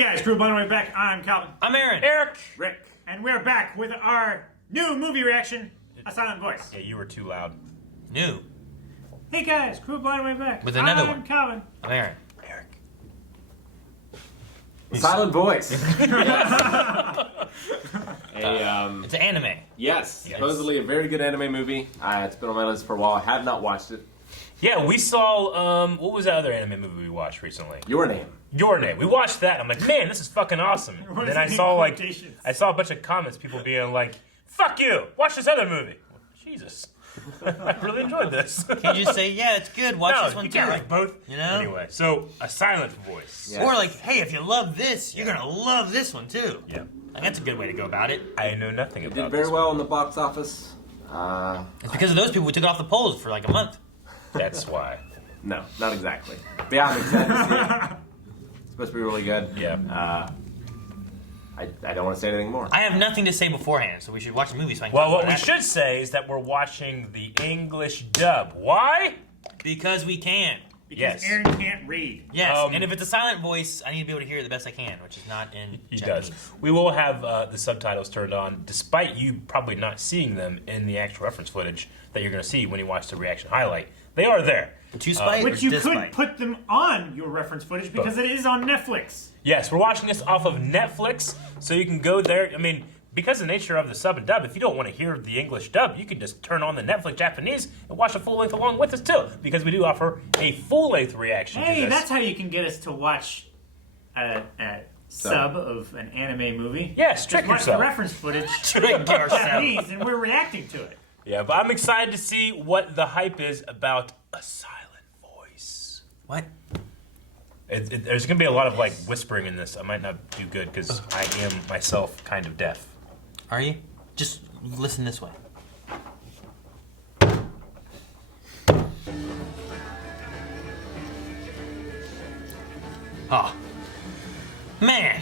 guys, crew, by the way, back. I'm Calvin. I'm Aaron. Eric. Rick. And we're back with our new movie reaction, A Silent Voice. Yeah, you were too loud. New. Hey guys, crew, by the way, back. With another I'm one. Calvin. I'm Aaron. Eric. Silent Voice. It's an anime. Yes, supposedly a very good anime movie. It's been on my list for a while. I have not watched it. Yeah, we saw, what was that other anime movie we watched recently? Your Name. Your Name. We watched that. I'm like, man, this is fucking awesome. And then I saw a bunch of comments, people being like, fuck you, watch this other movie. Jesus. I really enjoyed this. Can't you just say, yeah, it's good, watch this one you too? can't like both. You know? Anyway, so A Silent Voice. Yes. Or like, hey, if you love this, you're gonna love this one too. Yeah. Like, that's a good way to go about it. I know nothing It about did very this. well in the box office. It's because of those people we took it off the polls for like a month. That's why. No, not exactly. But yeah, I'm excited to see it. It's supposed to be really good. Yeah. I don't want to say anything more. I have nothing to say beforehand, so we should watch the movie so I can Well, talk what about we it. should say is that we're watching the English dub. Why? Because we can. Because Yes. Aaron can't read. Yes, Um, and if it's a silent voice, I need to be able to hear it the best I can, which is not in He Japanese. does. We will have the subtitles turned on, despite you probably not seeing them in the actual reference footage that you're going to see when you watch the reaction highlight. They are there. To spite or Which you could despite? put them on your reference footage because it is on Netflix. Yes, we're watching this off of Netflix, so you can go there. I mean, because of the nature of the sub and dub, if you don't want to hear the English dub, you can just turn on the Netflix Japanese and watch a full length along with us too, because we do offer a full length reaction to Hey, this. that's how you can get us to watch a sub of an anime movie. Yes, trick Just watch yourself. the reference footage Trick yourself. Japanese, and we're reacting to it. Yeah, but I'm excited to see what the hype is about A Silent Voice. What? There's going to be a lot of like whispering in this. I might not do good because I am myself kind of deaf. Are you? Just listen this way. Oh. Man.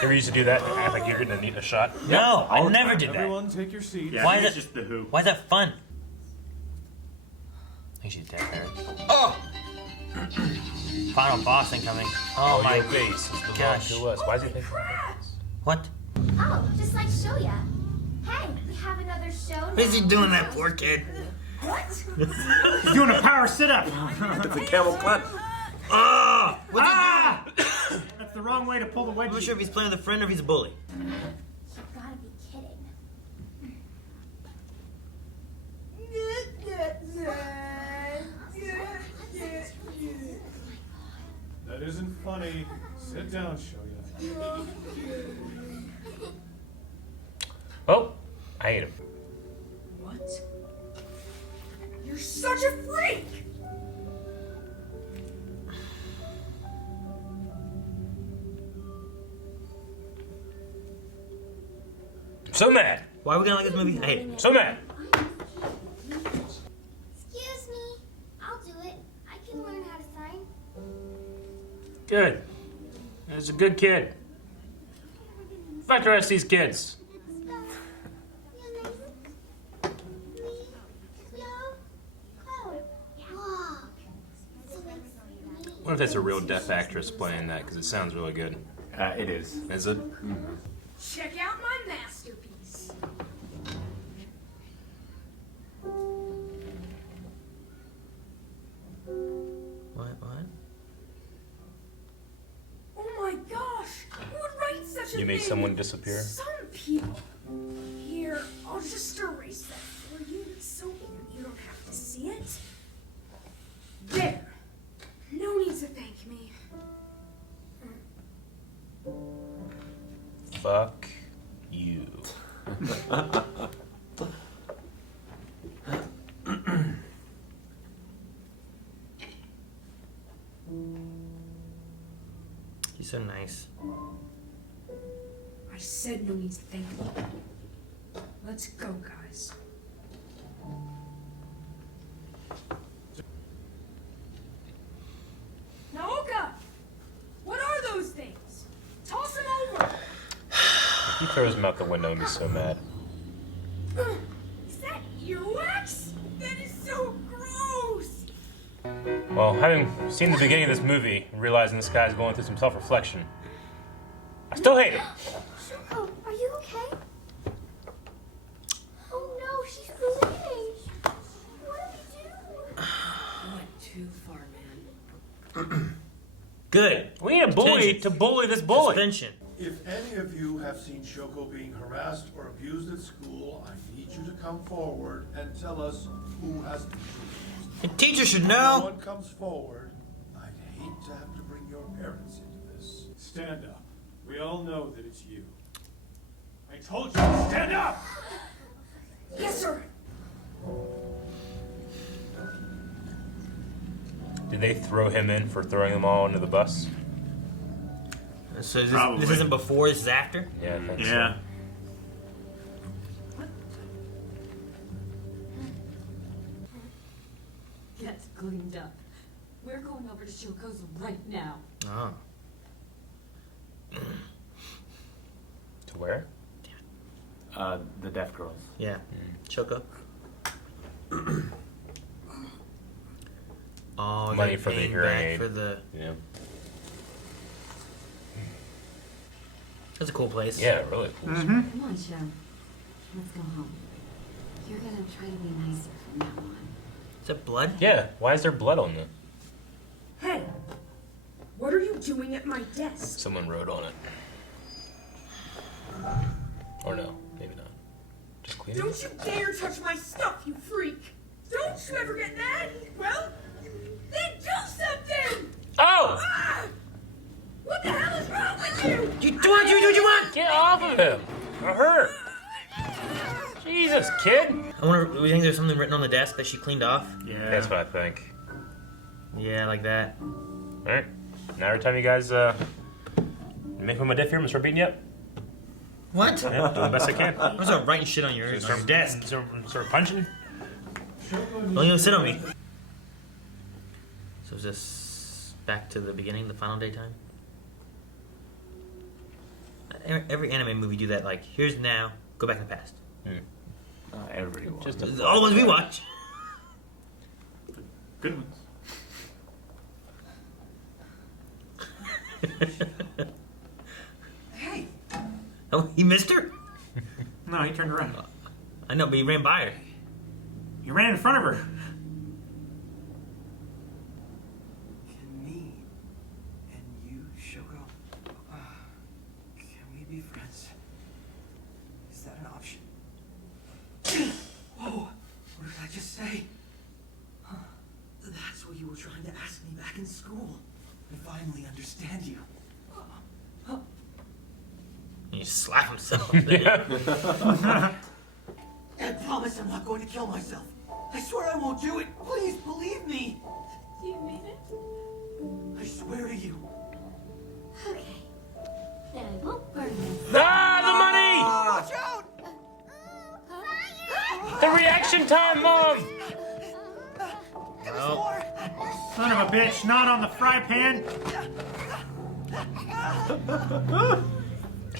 You ever used to do that? Act like you're getting a shot? No, I all the never time. did that. Everyone take your seats. Yeah, Why I think is it's just the Who. Why is that fun? I think she's dead, Aaron. Oh! Final boss incoming. Oh my your face is belong gosh. to us. Why is he thinking What? Oh, just like Shoya. Hey, we have another show now. What is he doing, that poor kid? What? He's doing a power sit-up. It's a camel clutch. Oh! What's Ah! That's the wrong way to pull the wedgie. I'm not sure if he's playing with a friend or if he's a bully. You gotta be kidding. That isn't funny. Sit down, Shoya. Oh, I hate him. What? You're such a freak! I'm so mad. Why are we gonna like this movie? I hate it. So mad. Excuse me. I'll do it. I can learn how to sign. Good. He's a good kid. Fuck the rest of these kids. What if that's a real deaf actress playing that? Because it sounds really good. It is. Is it? Check out my masterpiece. What? Oh my gosh! Who would write such a You made thing? someone disappear? Some people. Here, I'll just erase that for you so you don't have to see it. There. No need to thank me. Fuck you. He's so nice. I said no need to thank me. Let's go, guys. Naoka! What are those things? Toss them over! He throws him out the window and he's so mad. Is that earwax? That is so gross! Well, having seen the beginning of this movie and realizing this guy's going through some self-reflection, I still hate it. Shoko, are you okay? Oh no, she's bleeding. What do we do? You went too far, man. Good. We need a bully to bully this bully. Suspension. If any of you have seen Shoko being harassed or abused at school, I need you to come forward and tell us who has been abused. The teacher should If no know. one comes forward, I'd hate to have to bring your parents into this. Stand up. We all know that it's you. I told you to stand up! Yes, sir. Did they throw him in for throwing them all under the bus? So Probably. this isn't before, this is after? Yeah, I think Yeah. Get cleaned up. We're going over to Shoko's right now. Oh. so. To where? The deaf girls. Yeah. Choco. Oh, Money they're for the paying hearing back aid. for the. Yeah. That's a cool place. Yeah, really cool. Come on, Sho. Let's go home. You're gonna try to be nicer from now on. Is that blood? Yeah, why is there blood on it? Hey, what are you doing at my desk? Someone wrote on it. Or no, maybe not. Just clean it. Don't you dare touch my stuff, you freak! Don't you ever get mad? Well, then do something! Oh! Ah! What the hell is wrong with you? You do what you want! Get off of him! Or her! Jesus, kid! I wonder, do you think there's something written on the desk that she cleaned off? Yeah. That's what I think. Yeah, like that. Alright. Now every time you guys make my death here, I'm gonna start beating you up. What? Yeah, doing the best I can. I'm gonna start writing shit on your desk. Start punching. Don't even sit on me. So is this back to the beginning, the final daytime? Every anime movie do that, like, here's now, go back in the past. Everybody wants. Just All the ones we watch. Good ones. Hey! Oh, he missed her? No, he turned around. I know, but he ran by her. He ran in front of her. Can me and you, Shoko, can we be friends? Is that an option? Whoa! What did I just say? Huh. That's what you were trying to ask me back in school. I finally understand you. He just slapped himself. I promise I'm not going to kill myself. I swear I won't do it. Please believe me. Do you mean it? I swear to you. Okay. Then I won't burn this. Ah, Watch out! the money! The reaction time, Mom! Well, Son of a bitch, not on the fry pan.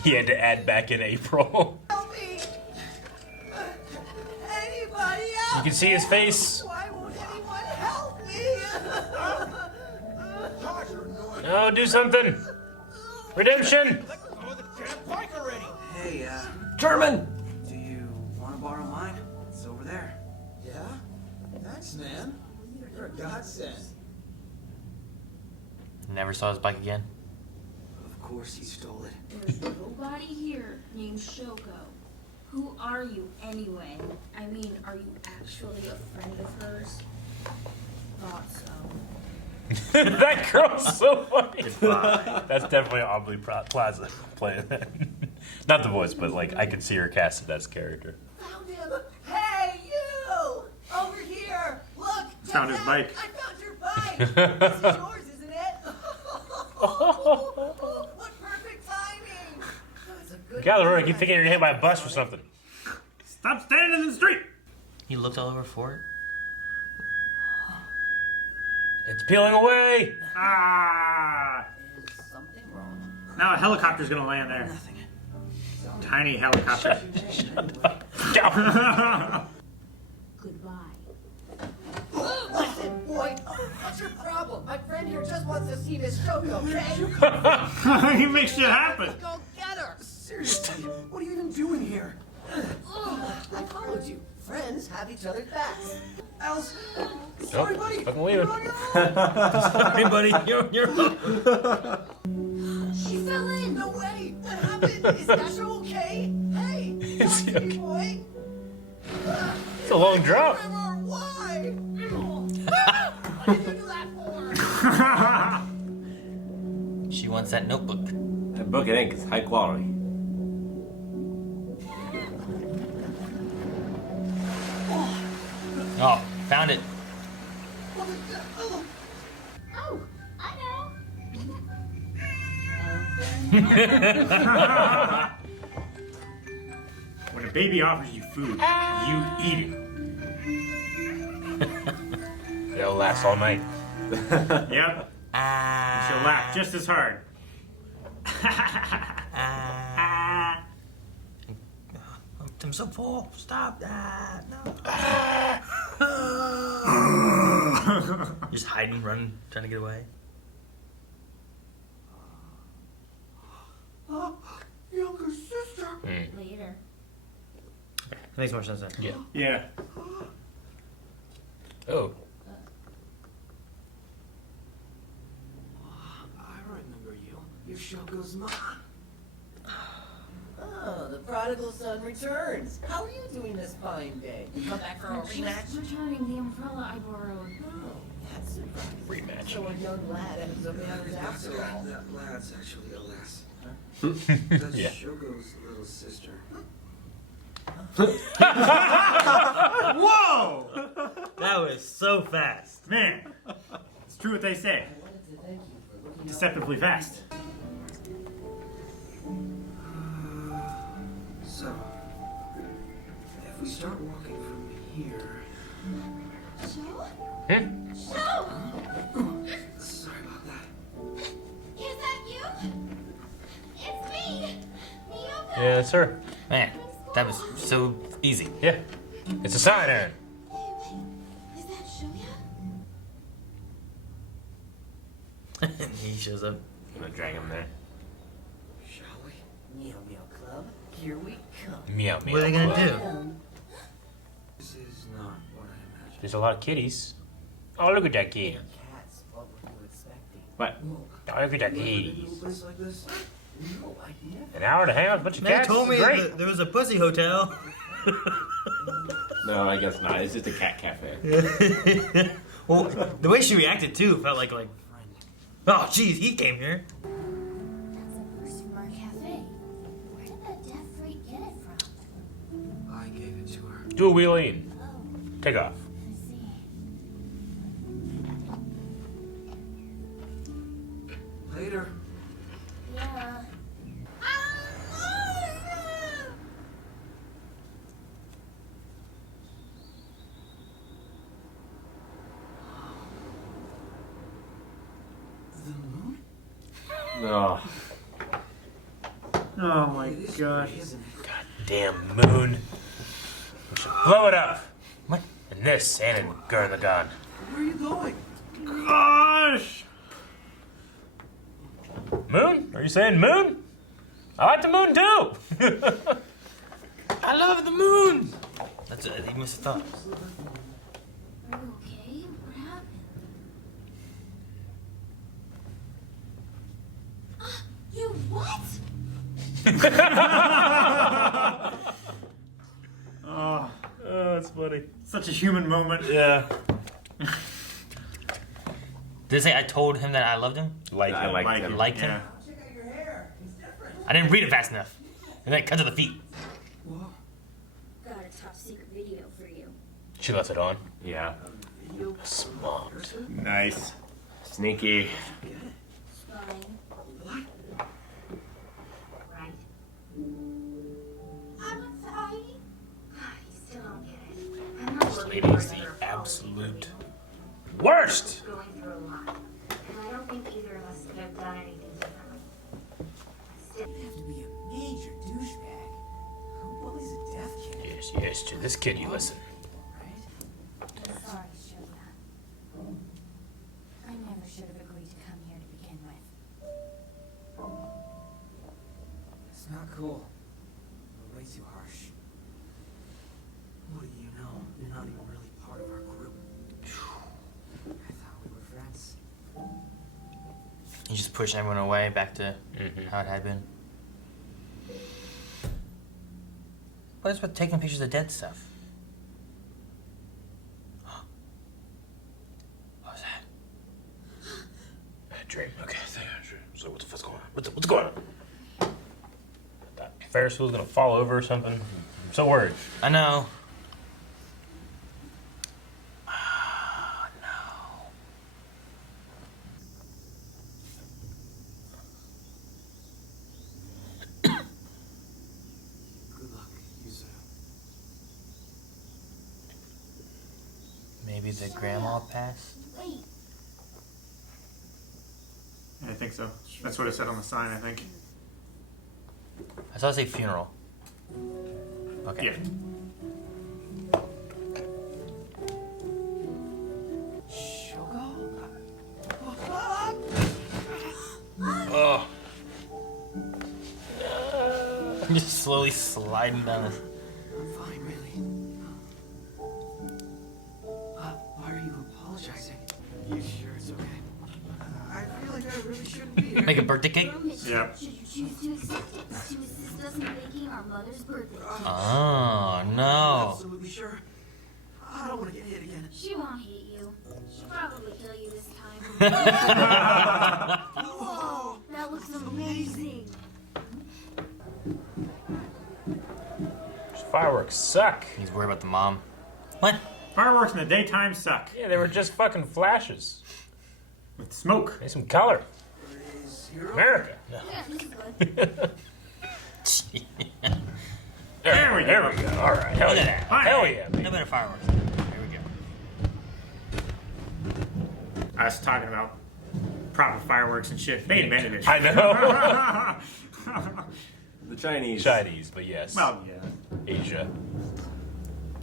He had to add back in April. Help me! Anybody else? You can see his face. Why won't anyone help me? No, do something. Redemption. Hey, German! Do you want to borrow mine? It's over there. Yeah? Thanks, man. You're a godsend. never saw his bike again. Of course he stole it. There's nobody here named Shoko. Who are you anyway? I mean, are you actually a friend of hers? Thought so. That girl's so funny. Goodbye. That's definitely Aubrey Plaza playing that. Not the voice, but like I could see her casted as character. Found him! Hey, you! Over here! Look! Found his bike. I found your bike! This is yours, isn't it? What perfect timing! That's a good Gallery, I keep thinking you're gonna hit by a bus or something. Stop standing in the street. He looked all over for it. It's peeling away. Ah! Is something wrong? Now a helicopter's gonna land there. Nothing. Tiny helicopter. Goodbye. Listen, boy. What's your problem? My friend here just wants to see Miss Shoko, okay? He makes shit happen. Go get her. Seriously, what are you even doing here? I followed you. Friends have each other's backs. Else, sorry, buddy. Fucking leaving. You're on your own. Sorry, buddy. You're She fell in. No way. What happened? Is Dasha okay? Hey, Is he talk to me, okay? boy. It's a long drop. Trevor, why? What did you do that for? She wants that notebook. That book and ink is high quality. Oh, found it. Oh, I know. When a baby offers you food, you eat it. It'll last all night. Yep. And she'll laugh just as hard. I'm so full. Stop that. No. Just hiding, running, trying to get away. Younger sister. Later. Makes more sense then. Yeah. Yeah. Oh. I remember you. You're Shoko's mom. Oh, the prodigal son returns. How are you doing this fine day? You come back for a rematch? Returning the umbrella I borrowed. Oh, that's surprising. Rematch. So a young lad ends up matters after all. That lad's actually a lass. That's Yeah. Shogo's little sister. Whoa! That was so fast. Man, it's true what they say. Deceptively fast. So, if we start walking from here. Sorry about that. Is that you? It's me, Miyoko. Yeah, that's her. Man, that was so easy. Yeah. It's a sign, Aaron. Is that Shoya? And he shows up. I'm gonna drag him there. Shall we? Meow Meow Club, here we come. Meow, meow. What are they gonna club. do? This is not what I imagined. There's a lot of kitties. Oh, look at that kid. Cats, what were you expecting? What? Oh, look at that You ever been kid. to a place like this? No idea. An hour to hang out with a bunch of They cats. told me Great. that there was a pussy hotel. No, I guess not. It's just a cat cafe. Well, the way she reacted too felt like, oh, jeez, he came here. That's a purse from our cafe. Where did that deaf freak get it from? I gave it to her. Do a wheelie in. Oh, Take off. I see. Later. Yeah. The moon? No. Oh my It is gosh. pretty, isn't it? Damn moon. We should blow it up. What? And this, and in Gurren Lagann. Where are you going? Gosh! Moon? Are you saying moon? I like the moon too. I love the moon. That's what he must have thought. Are you okay? What happened? You what? Oh, Oh, that's funny. such a human moment. Yeah. Did it say I told him that I loved him? Like I like Like him. it, Liked him? yeah. Check out your hair. It's different. I didn't read it fast enough. And then it cut to the feet. Whoa. Got a top secret video for you. She left it on. Yeah. Smart. Nice. Sneaky. Spying. What? Right. I'm sorry. You still don't get it. I'm not looking Lady for is the another absolute worst. apology. Going through a lot. And I don't think either of us could have done anything differently. Still, You have to be a major douchebag. Who bullies a deaf kid, Yes, yes, to this kid you listen. right? I'm sorry, Shoya. It's not cool. You're way too harsh. What do you know? You're not even really part of our group. I thought we were friends. You just push everyone away back to how it had been. What is with taking pictures of dead stuff? What was that? A dream. Okay, so what the fuck's going on? What's going on? That Ferris wheel's gonna fall over or something. I'm so worried. I know. Good luck, Yuzo. Maybe the grandma passed? Wait. I think so. That's what it said on the sign, I think. I saw it say funeral. Okay. Yeah. Oh. I'm just slowly sliding down this. I'm fine, really. Why are you apologizing? You sure it's okay? I feel like I really shouldn't be here. Like a birthday cake? Yeah. Should you choose to assist us in making our mother's birthday cake? Oh, no. Absolutely sure. I don't want to get hit again. She won't hit you. She'll probably kill you this time. Whoa, that looks amazing. These fireworks suck. He's worried about the mom. What? Fireworks in the daytime suck. Yeah, they were just fucking flashes. With smoke. Need some color. America. No. Yeah, this is good. There we go. All right. Hell Look at yeah. that. Hell yeah. No better fireworks. There we go. I was talking about proper fireworks and shit. They invented it. I know. The Chinese. Chinese, but yes. Well, yeah. Asia.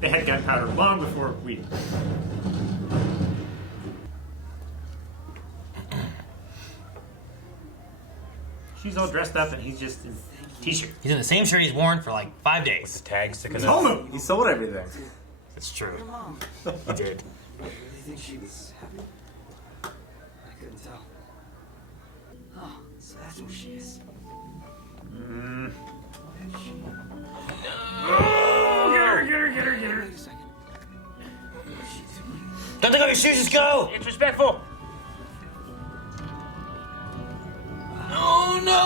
They had gunpowder long before we. She's all dressed up and he's just in a t-shirt. He's in the same shirt he's worn for like 5 The days. tag sticking It's out. home. He sold everything. That's true. Mom, He did. I really think she was happy. I couldn't tell. Oh, so that's what she is. Mm. And she... Get her. Wait a second. What is she doing? Don't take off your shoes, just go! It's respectful. Oh no!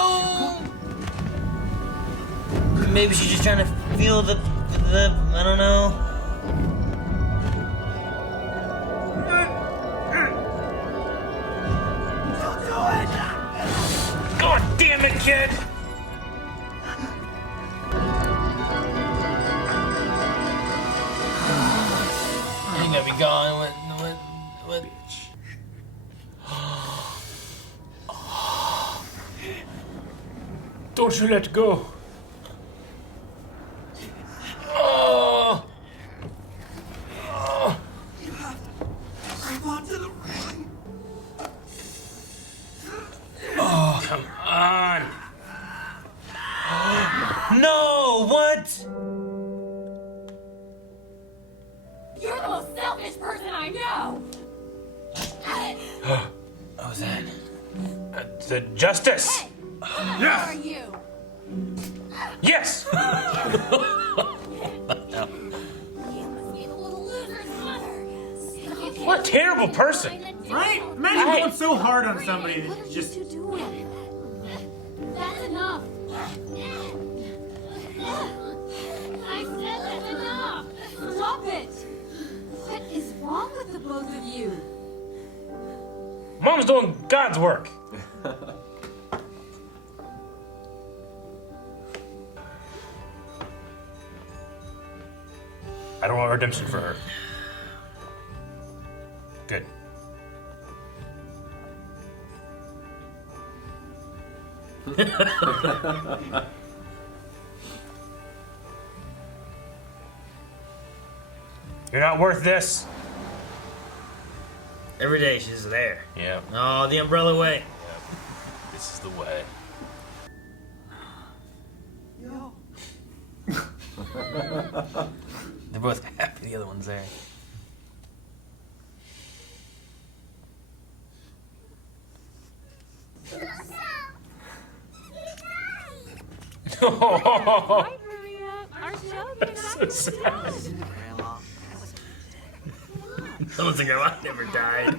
Maybe she's just trying to feel the I don't know. Don't do it! God damn it, kid! Ain't gonna be gone. What? Don't you let go. Oh. You have to hold on to the ring. Oh, come on. No! What? You're the most selfish person I know! What was that? The justice. Who are you? Yes. You must be the little loser's mother. What a terrible person. Right? Imagine Hey. going so hard on somebody What that are just. you two doing? That's enough. I said that's enough. Stop it. What is wrong with the both of you? Mom's doing God's work. I don't want redemption for her. Good. You're not worth this. Every day she's there. Yeah. Oh, the umbrella way. This is the way. They're both happy the other one's there. Oh, Our show that's so sad. That looks like I never died.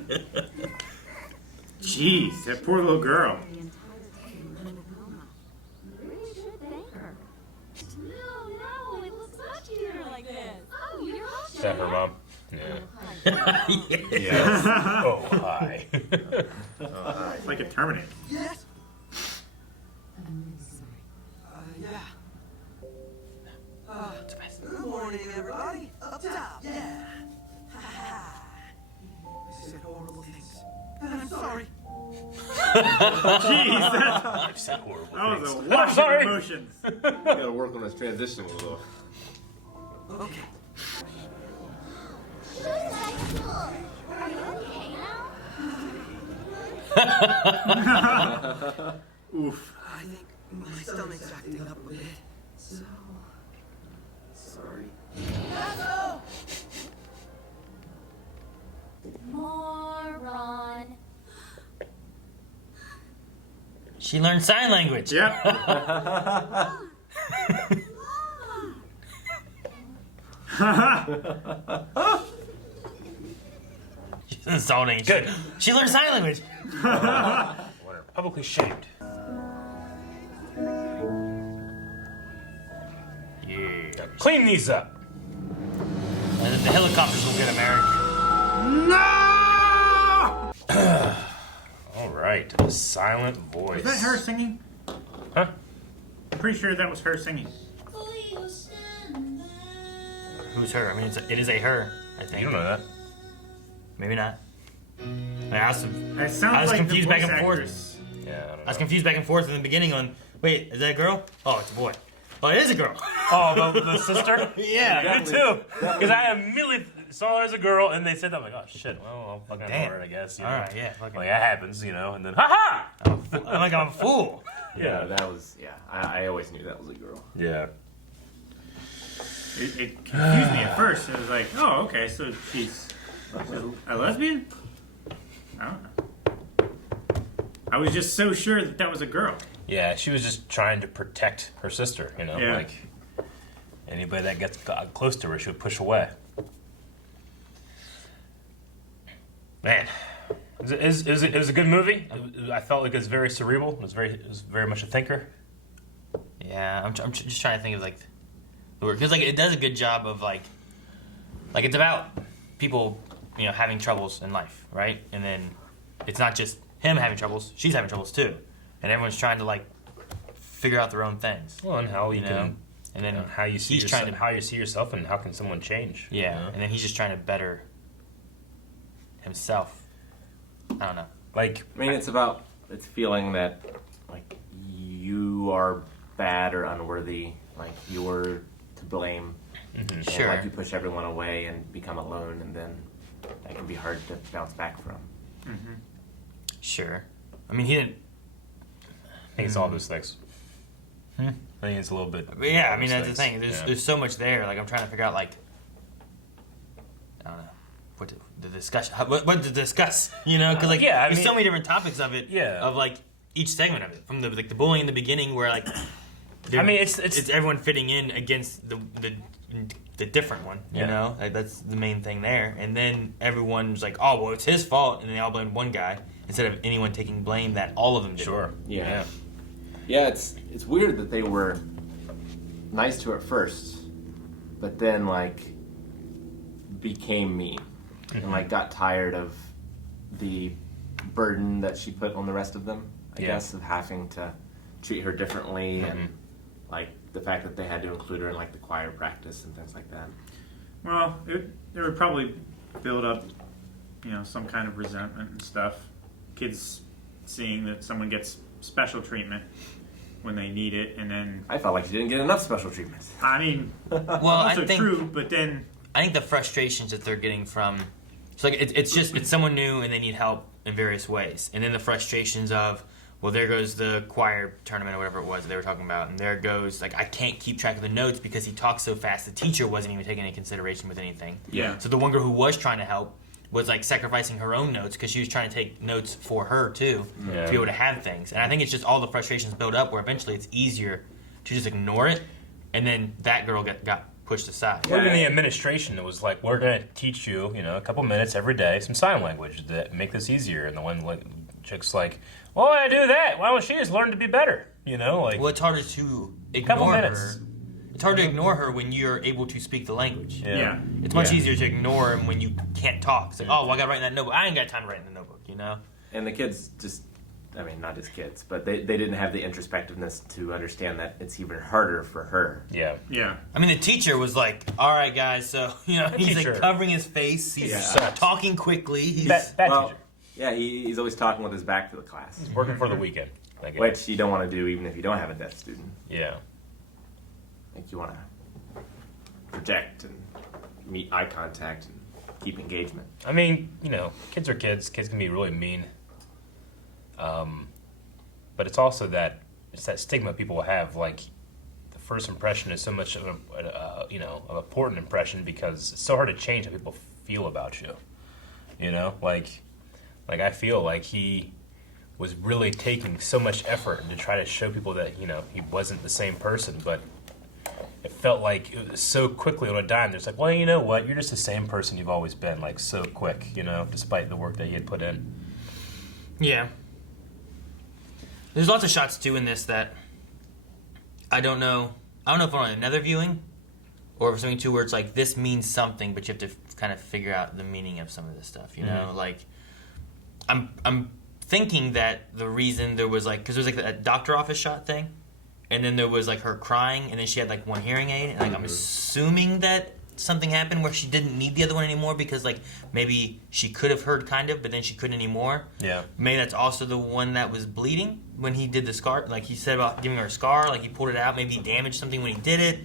Jeez, that poor little girl. Really should thank her. No, it looks much easier like this. Oh, you're Is that her mom? Yeah. Yes. Oh, hi. It's like a Terminator. Yes? I'm really sorry. Yeah. Good morning, everybody. Up top, yeah. Ha ha. I said horrible things. And I'm sorry. Jeez, that I've said horrible was things. a wash of sorry. emotions. You gotta work on this transition a little. Okay. Are you okay now? Oof. I think my stomach's acting up a bit. So sorry. Moron. She learned sign language. Yep. She's insulting. Good. She learned sign language. When her publicly shamed. Yeah. Now clean these up. And then the helicopters will get him, Eric. No! All right. A silent voice. Was that her singing? Huh? Pretty sure that was her singing. Who's her? I mean, it is a her, I think. You don't know that. Maybe not. I was It sounds I was like confused the back voice and forth. actress. Yeah, I don't know. I was confused back and forth in the beginning on, wait, is that a girl? Oh, it's a boy. Oh, it is a girl. Oh, the sister? Yeah. Me too. Because I immediately saw her as a girl, and they said that. I'm like, oh shit. Well, I'll fucking Damn. ignore it, I guess. You know? All right, yeah. Fucking, Like that happens, you know, and then ha ha. I'm like I'm a fool. Yeah, that was. Yeah, I always knew that was a girl. Yeah. It confused me at first. It was like, oh, okay, so she's a lesbian? I don't know. I was just so sure that that was a girl. Yeah, she was just trying to protect her sister, you know? Yeah. Like, anybody that got close to her, she would push away. Man. It was a good movie. I felt like it was very cerebral. It was very much a thinker. Yeah, I'm just trying to think of like the word, because like it does a good job of like it's about people, you know, having troubles in life, right? And then it's not just him having troubles; she's having troubles too, and everyone's trying to like figure out their own things. Well, and how you know, can, and then how you see he's yourself, trying to, how you see yourself, and how can someone change? yeah, you know? and then he's just trying to better himself. I don't know. Like, I mean, it's feeling that like you are bad or unworthy, like you're to blame. And, Sure. like you push everyone away and become alone, and then that can be hard to bounce back from. Sure. I mean, he didn't. I think it's all those things. I think it's a little bit. But yeah, I mean, all that's those the things. thing. Yeah. There's so much there. Like, I'm trying to figure out, like, I don't know, what to discuss. What to discuss, you know? Because, like, Yeah, I there's mean- so many different topics of it. Yeah. Of, like, each segment of it. From the bullying in the beginning, where, like, I mean, it's everyone fitting in against the different one, you Yeah. know? Like, that's the main thing there. And then everyone's like, oh, well, it's his fault. And they all blame one guy instead of anyone taking blame that all of them did. sure. Yeah. Yeah, it's weird that they were nice to her at first, but then like became mean and like got tired of the burden that she put on the rest of them. I Yeah. guess of having to treat her differently and like the fact that they had to include her in like the choir practice and things like that. Well, it would probably build up, you know, some kind of resentment and stuff. Kids seeing that someone gets special treatment when they need it, and then I felt like she didn't get enough special treatment. I mean, Well, also I think true, but then I think the frustrations that they're getting from, it's like it's just it's someone new and they need help in various ways, and then the frustrations of, well, there goes the choir tournament or whatever it was they were talking about, and there goes, like, I can't keep track of the notes because he talks so fast. The teacher wasn't even taking any consideration with anything. Yeah. So the one girl who was trying to help was, like, sacrificing her own notes because she was trying to take notes for her, too, to be able to have things. And I think it's just all the frustrations build up where eventually it's easier to just ignore it, and then that girl got pushed aside. Or even the administration, it was like, we're going to teach you, a couple minutes every day, some sign language that make this easier. And the one chick's like, well, I do that. Why don't she just learn to be better? Like, well, it's harder to couple ignore minutes. her. It's hard to ignore her when you're able to speak the language. Yeah. It's much easier to ignore him when you can't talk. It's like, oh, well, I got to write in that notebook. I ain't got time to write in the notebook, And the kids just, not just kids, but they didn't have the introspectiveness to understand that it's even harder for her. Yeah. Yeah. I mean, the teacher was like, all right, guys, so, he's teacher. like covering his face. He's Yeah. talking quickly. He's Bad teacher. Yeah, he's always talking with his back to the class. He's working for the weekend. Which you don't want to do even if you don't have a deaf student. Yeah. You want to project and meet eye contact and keep engagement. I mean, kids are kids. Kids can be really mean. But it's also that stigma people have. Like, the first impression is so much of an important impression because it's so hard to change how people feel about you. Like I feel like he was really taking so much effort to try to show people that he wasn't the same person, but it felt like it was so quickly on a dime. It's like, well, you know what? You're just the same person you've always been, like, so quick, despite the work that he had put in. Yeah. There's lots of shots, too, in this that I don't know if on another viewing or something, too, where it's like, this means something, but you have to kind of figure out the meaning of some of this stuff, Like, I'm thinking that the reason there was, like, because there was, like, a doctor office shot thing, and then there was, like, her crying, and then she had, like, one hearing aid, and, like, I'm assuming that something happened where she didn't need the other one anymore because, like, maybe she could have heard kind of, but then she couldn't anymore. Yeah. Maybe that's also the one that was bleeding when he did the scar. Like, he said about giving her a scar, like, he pulled it out, maybe he damaged something when he did it.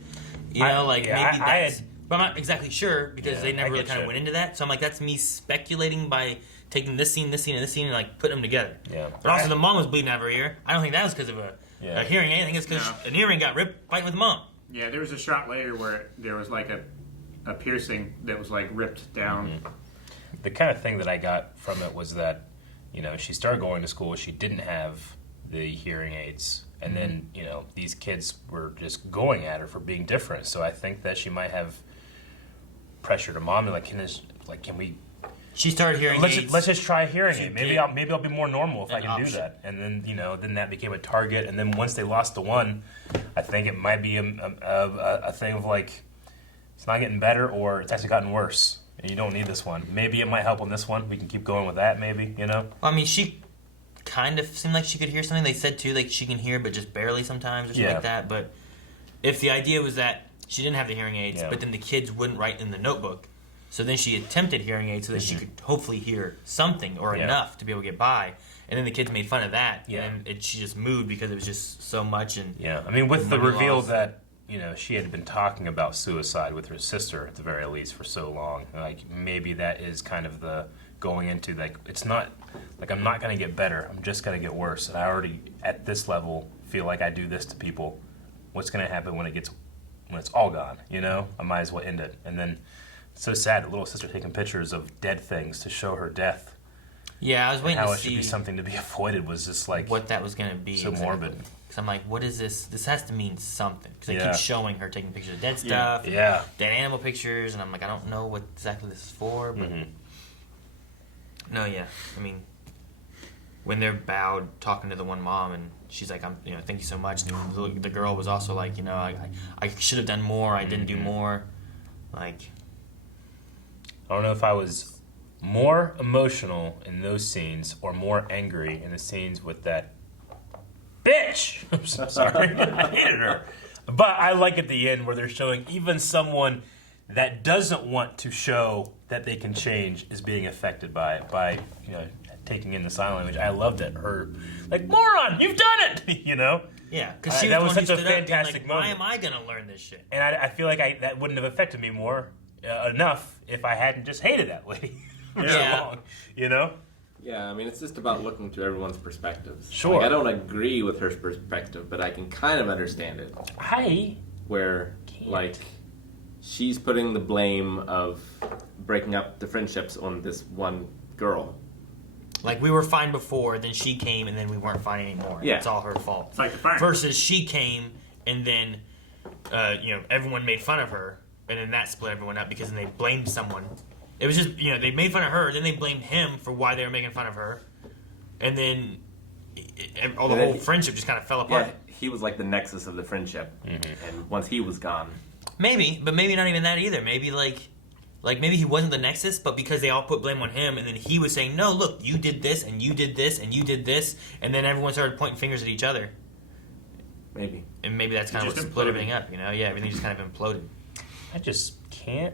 Maybe that's... But I'm not exactly sure because they never really kind of went into that. So I'm like, that's me speculating by taking this scene, and this scene, and, like, putting them together. Yeah. But also the mom was bleeding out of her ear. I don't think that was because of a hearing aid. I think it's because an earring got ripped fighting with mom. Yeah, there was a shot later where there was, like, a piercing that was, like, ripped down. Mm-hmm. The kind of thing that I got from it was that, she started going to school, she didn't have the hearing aids, and then, these kids were just going at her for being different. So I think that she might have pressured her mom to, like, can we... She started hearing aids. Let's just try hearing aid. Maybe I'll be more normal if I can do that. And then then that became a target. And then once they lost the one, I think it might be a thing of like it's not getting better or it's actually gotten worse. And you don't need this one. Maybe it might help on this one. We can keep going with that. Maybe Well, I mean, she kind of seemed like she could hear something. They said too, like she can hear, but just barely sometimes or something like that. But if the idea was that she didn't have the hearing aids, but then the kids wouldn't write in the notebook. So then she attempted hearing aids so that she could hopefully hear something or enough to be able to get by. And then the kids made fun of that, and she just moved because it was just so much. And I mean, with the reveal that she had been talking about suicide with her sister at the very least for so long, like maybe that is kind of the going into like it's not like I'm not going to get better, I'm just going to get worse, and I already at this level feel like I do this to people. What's going to happen when it's all gone? I might as well end it, and then. So sad, the little sister taking pictures of dead things to show her death. Yeah, I was waiting to see... how it should be something to be avoided was just like... what that was going to be. So morbid. Because I'm like, what is this? This has to mean something. Because they keep showing her taking pictures of dead stuff. Dead animal pictures. And I'm like, I don't know what exactly this is for. But no, I mean, when they're bowed talking to the one mom and she's like, thank you so much. And the girl was also like, I should have done more. I didn't do more. Like... I don't know if I was more emotional in those scenes or more angry in the scenes with that bitch. I'm so sorry. I hated her. But I like at the end where they're showing even someone that doesn't want to show that they can change is being affected by it, by taking in the sign language. I loved it. Her, like, moron, you've done it! Yeah, because that was such a fantastic moment. Why am I going to learn this shit? And I feel like that wouldn't have affected me more enough if I hadn't just hated that lady for so long, Yeah, I mean, it's just about looking through everyone's perspectives. Sure. Like, I don't agree with her perspective, but I can kind of understand it. Where, like, she's putting the blame of breaking up the friendships on this one girl. Like, we were fine before, then she came, and then we weren't fine anymore. Yeah. It's all her fault. It's like the fire. Versus she came, and then, everyone made fun of her, and then that split everyone up because then they blamed someone. It was just, they made fun of her, then they blamed him for why they were making fun of her, and then the whole friendship just kind of fell apart. Yeah, he was like the nexus of the friendship, and once he was gone... Maybe, but maybe not even that either. Maybe, like maybe he wasn't the nexus, but because they all put blame on him, and then he was saying, no, look, you did this, and you did this, and you did this, and then everyone started pointing fingers at each other. Maybe. And maybe that's kind of what split everything up, Yeah, everything just kind of imploded. I just can't.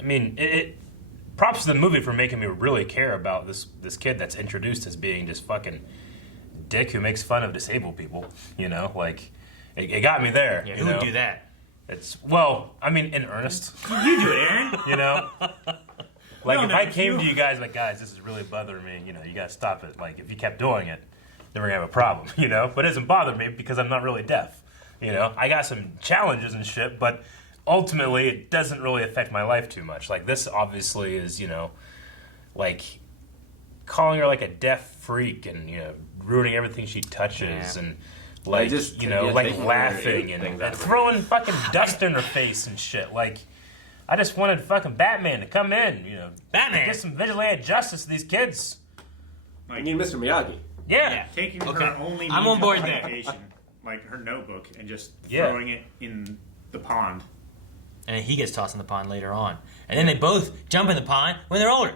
I mean, it props to the movie for making me really care about this kid that's introduced as being just fucking dick who makes fun of disabled people. Like it got me there. Yeah, who would do that? In earnest. You do it, Aaron. Like No, if no, I came you- to you guys like, guys, this is really bothering me. You gotta stop it. Like if you kept doing it, then we're gonna have a problem. But it doesn't bother me because I'm not really deaf. I got some challenges and shit, but ultimately it doesn't really affect my life too much. Like this obviously is, like calling her like a deaf freak and ruining everything she touches and like taking laughing and throwing fucking dust in her face and shit. Like I just wanted fucking Batman to come in, Batman! get some vigilante justice to these kids. I mean, Mr. Miyagi. Yeah. Taking Okay. her only I'm means on board of there. communication, like her notebook, and just Yeah. throwing it in the pond. And then he gets tossed in the pond later on. And then they both jump in the pond when they're older.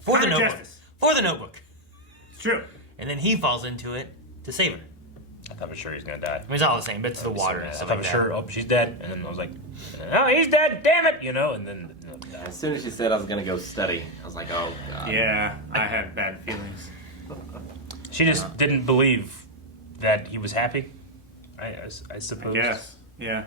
For the Counter notebook. justice. For the notebook. It's true. And then he falls into it to save her. I thought for sure he's gonna die. I mean, it's all the same, but it's the water and I stuff thought like for that. sure, oh, she's dead. And then I was like, oh, he's dead, damn it, and then As soon as she said I was going to go study, I was like, oh, God. Yeah, I had bad feelings. she just didn't believe that he was happy. I I suppose. guess. Yeah.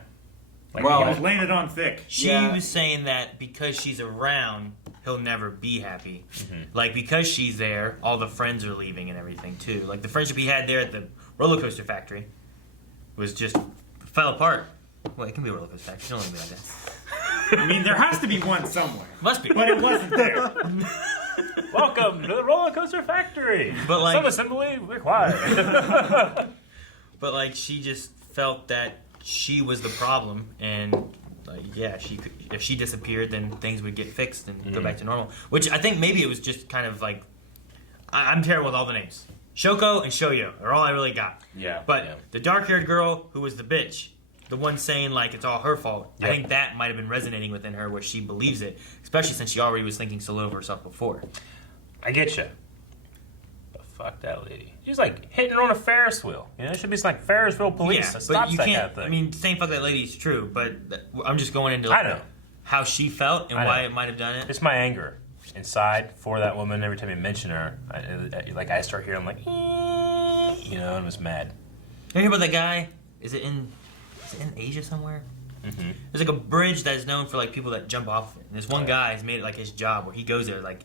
Like, Well, He was laying it on thick. She Yeah. was saying that because she's around, he'll never be happy. Mm-hmm. Like, because she's there, all the friends are leaving and everything, too. Like, the friendship he had there at the roller coaster factory was just fell apart. Well, it can be a roller coaster factory. Don't let me like that. I mean, there has to be one somewhere. Must be. But it wasn't there. welcome to the roller coaster factory. But, like- some assembly required. But, like, she just felt that she was the problem, and like, yeah, she could, if she disappeared, then things would get fixed and go back to normal. Which I think maybe it was just kind of like, I'm terrible with all the names. Shoko and Shoyo are all I really got. Yeah. But Yeah. the dark-haired girl who was the bitch, the one saying like it's all her fault, I Yeah. think that might have been resonating within her where she believes it, especially since she already was thinking so low of herself before. I get you. But fuck that lady. She's like hitting her on a Ferris wheel. It should be some, like Ferris wheel police that but stops you that can't. kind of thing. I mean, saying fuck that lady is true, but I'm just going into I know. how she felt and I why know. it might have done it. It's my anger inside for that woman. Every time you mention her, I start hearing like, and I'm just mad. You hear about that guy? Is it in Asia somewhere? Mm-hmm. There's like a bridge that is known for like people that jump off it. And this one guy has made it like his job where he goes there like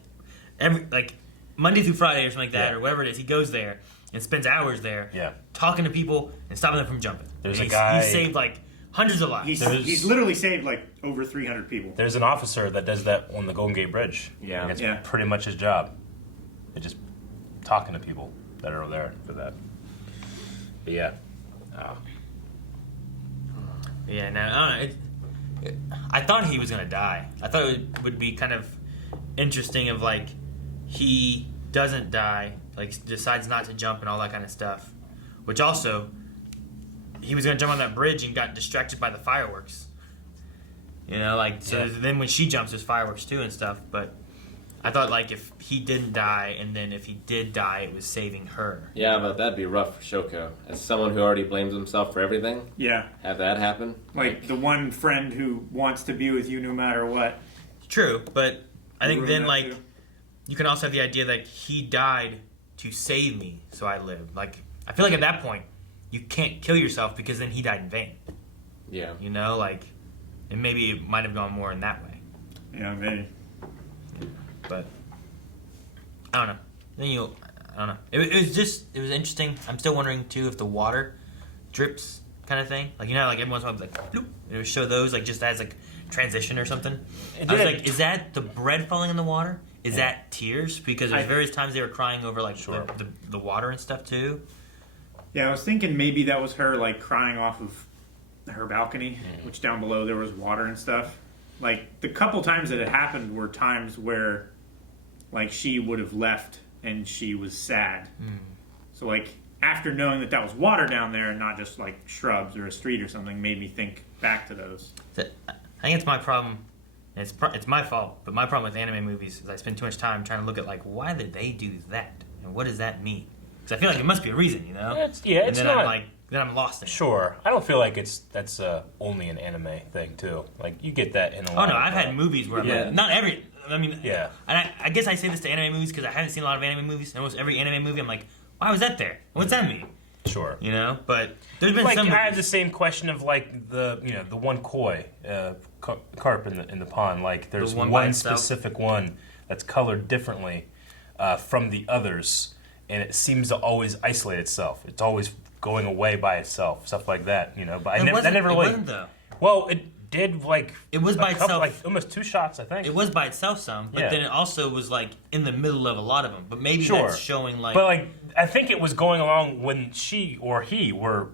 Monday through Friday or something like that, Yeah. or whatever it is. He goes there and spends hours there Yeah. talking to people and stopping them from jumping. There's And a guy- He saved like hundreds of lives. He's literally saved like over 300 people. There's an officer that does that on the Golden Gate Bridge. Yeah. And it's Yeah. pretty much his job. It's just talking to people that are there for that. But yeah. Yeah, no, I don't know. I thought he was gonna die. I thought it would be kind of interesting if like he doesn't die, like decides not to jump and all that kind of stuff. Which also, he was gonna jump on that bridge and got distracted by the fireworks. So then when she jumps, there's fireworks too and stuff. But I thought like if he didn't die, and then if he did die, it was saving her. Yeah, but that'd be rough for Shoko. As someone who already blames himself for everything, Yeah. have that happen. Like the one friend who wants to be with you no matter what. True, but I think Ruin then that like too. you can also have the idea that he died to save me, so I lived. Like I feel like at that point you can't kill yourself because then he died in vain. Yeah. And maybe it might have gone more in that way. Yeah, maybe. But I don't know. then I don't know. It was interesting. I'm still wondering too if the water drips kind of thing. Like, you know, like every once in a while, like, bloop, it would show those like just as like transition or something. I was like, is that the bread falling in the water? Is that tears? Because there's various times they were crying over like the water and stuff too. Yeah, I was thinking maybe that was her like crying off of her balcony, which down below there was water and stuff. Like the couple times that it happened were times where like she would have left and she was sad. So like after knowing that was water down there and not just like shrubs or a street or something, made me think back to those. I think it's my problem. It's my fault, but my problem with anime movies is I spend too much time trying to look at like why did they do that and what does that mean? Because I feel like it must be a reason, you know. It's and then not. Then I'm lost in it. Sure, I don't feel like that's only an anime thing too. Like you get that in a lot. Oh no, I've had movies where I'm like, not every. I mean, yeah. And I guess I say this to anime movies because I haven't seen a lot of anime movies. Almost every anime movie, I'm like, why was that there? What's that mean? Sure. You know, but there's been like some. I had the same question of like the one koi carp in the pond. Like there's one specific one that's colored differently from the others, and it seems to always isolate itself. It's always going away by itself, stuff like that. You know, but that never really. It wasn't though. Well, it did like it was by itself, like almost 2 shots, I think. It was by itself some, but then it also was like in the middle of a lot of them. But maybe that's showing like. But like I think it was going along when she or he were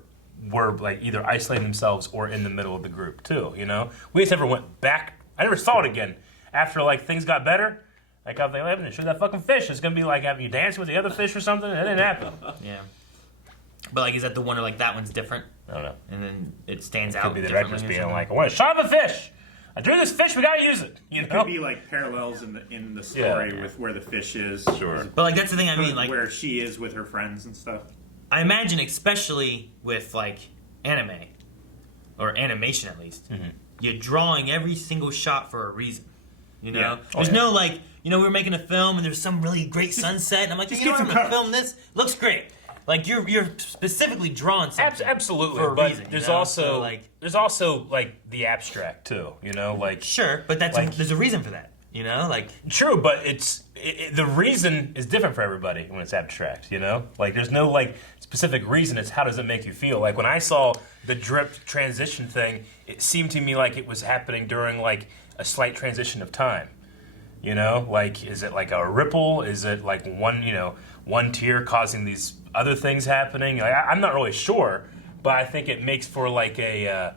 like either isolating themselves or in the middle of the group too. You know, we just never went back. I never saw it again after like things got better. Like I was like, I haven't showed that fucking fish. It's gonna be like having you dancing with the other fish or something. That didn't happen. Yeah. But like, is that the one where like that one's different? I don't know. And then it stands out. Could be the directors being like, I want a shot of a fish. I drew this fish. We gotta use it. You know? It could be like parallels in the story with where the fish is. Sure. But like that's the thing I mean, like where she is with her friends and stuff. I imagine, especially with like anime or animation at least, you're drawing every single shot for a reason. You know, Yeah. There's no like, we were making a film and there's some really great sunset, and I'm like, you know what, I'm gonna film this. Looks great. Like you're specifically drawing something. Absolutely, for a but reason, there's you know? also So, there's also like the abstract too. You know, like sure, but that's like, there's a reason for that. You know, like true, but the reason is different for everybody when it's abstract. You know, like there's no like specific reason. It's how does it make you feel. Like when I saw the drip transition thing, it seemed to me like it was happening during like a slight transition of time. You know, like is it like a ripple? Is it like one tear causing these other things happening? Like, I'm not really sure, but I think it makes for like a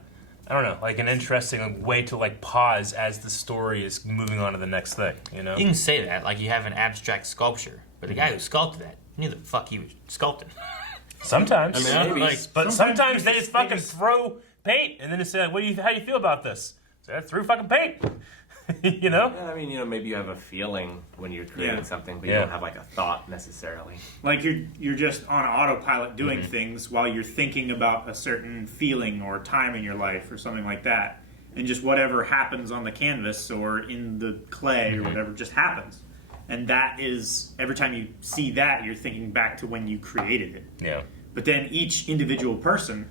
I don't know, like an interesting way to like pause as the story is moving on to the next thing. You know, you can say that like you have an abstract sculpture, but the guy who sculpted that knew the fuck he was sculpting. Sometimes, I mean, maybe. but sometimes they just fucking throw paint and then they say, like, how do you feel about this? So I threw fucking paint. You know? Yeah, I mean, maybe you have a feeling when you're creating something, but you Yeah. don't have like a thought necessarily. Like you're just on autopilot doing things while you're thinking about a certain feeling or time in your life or something like that, and just whatever happens on the canvas or in the clay or whatever just happens. And that is, every time you see that, you're thinking back to when you created it. Yeah. But then each individual person.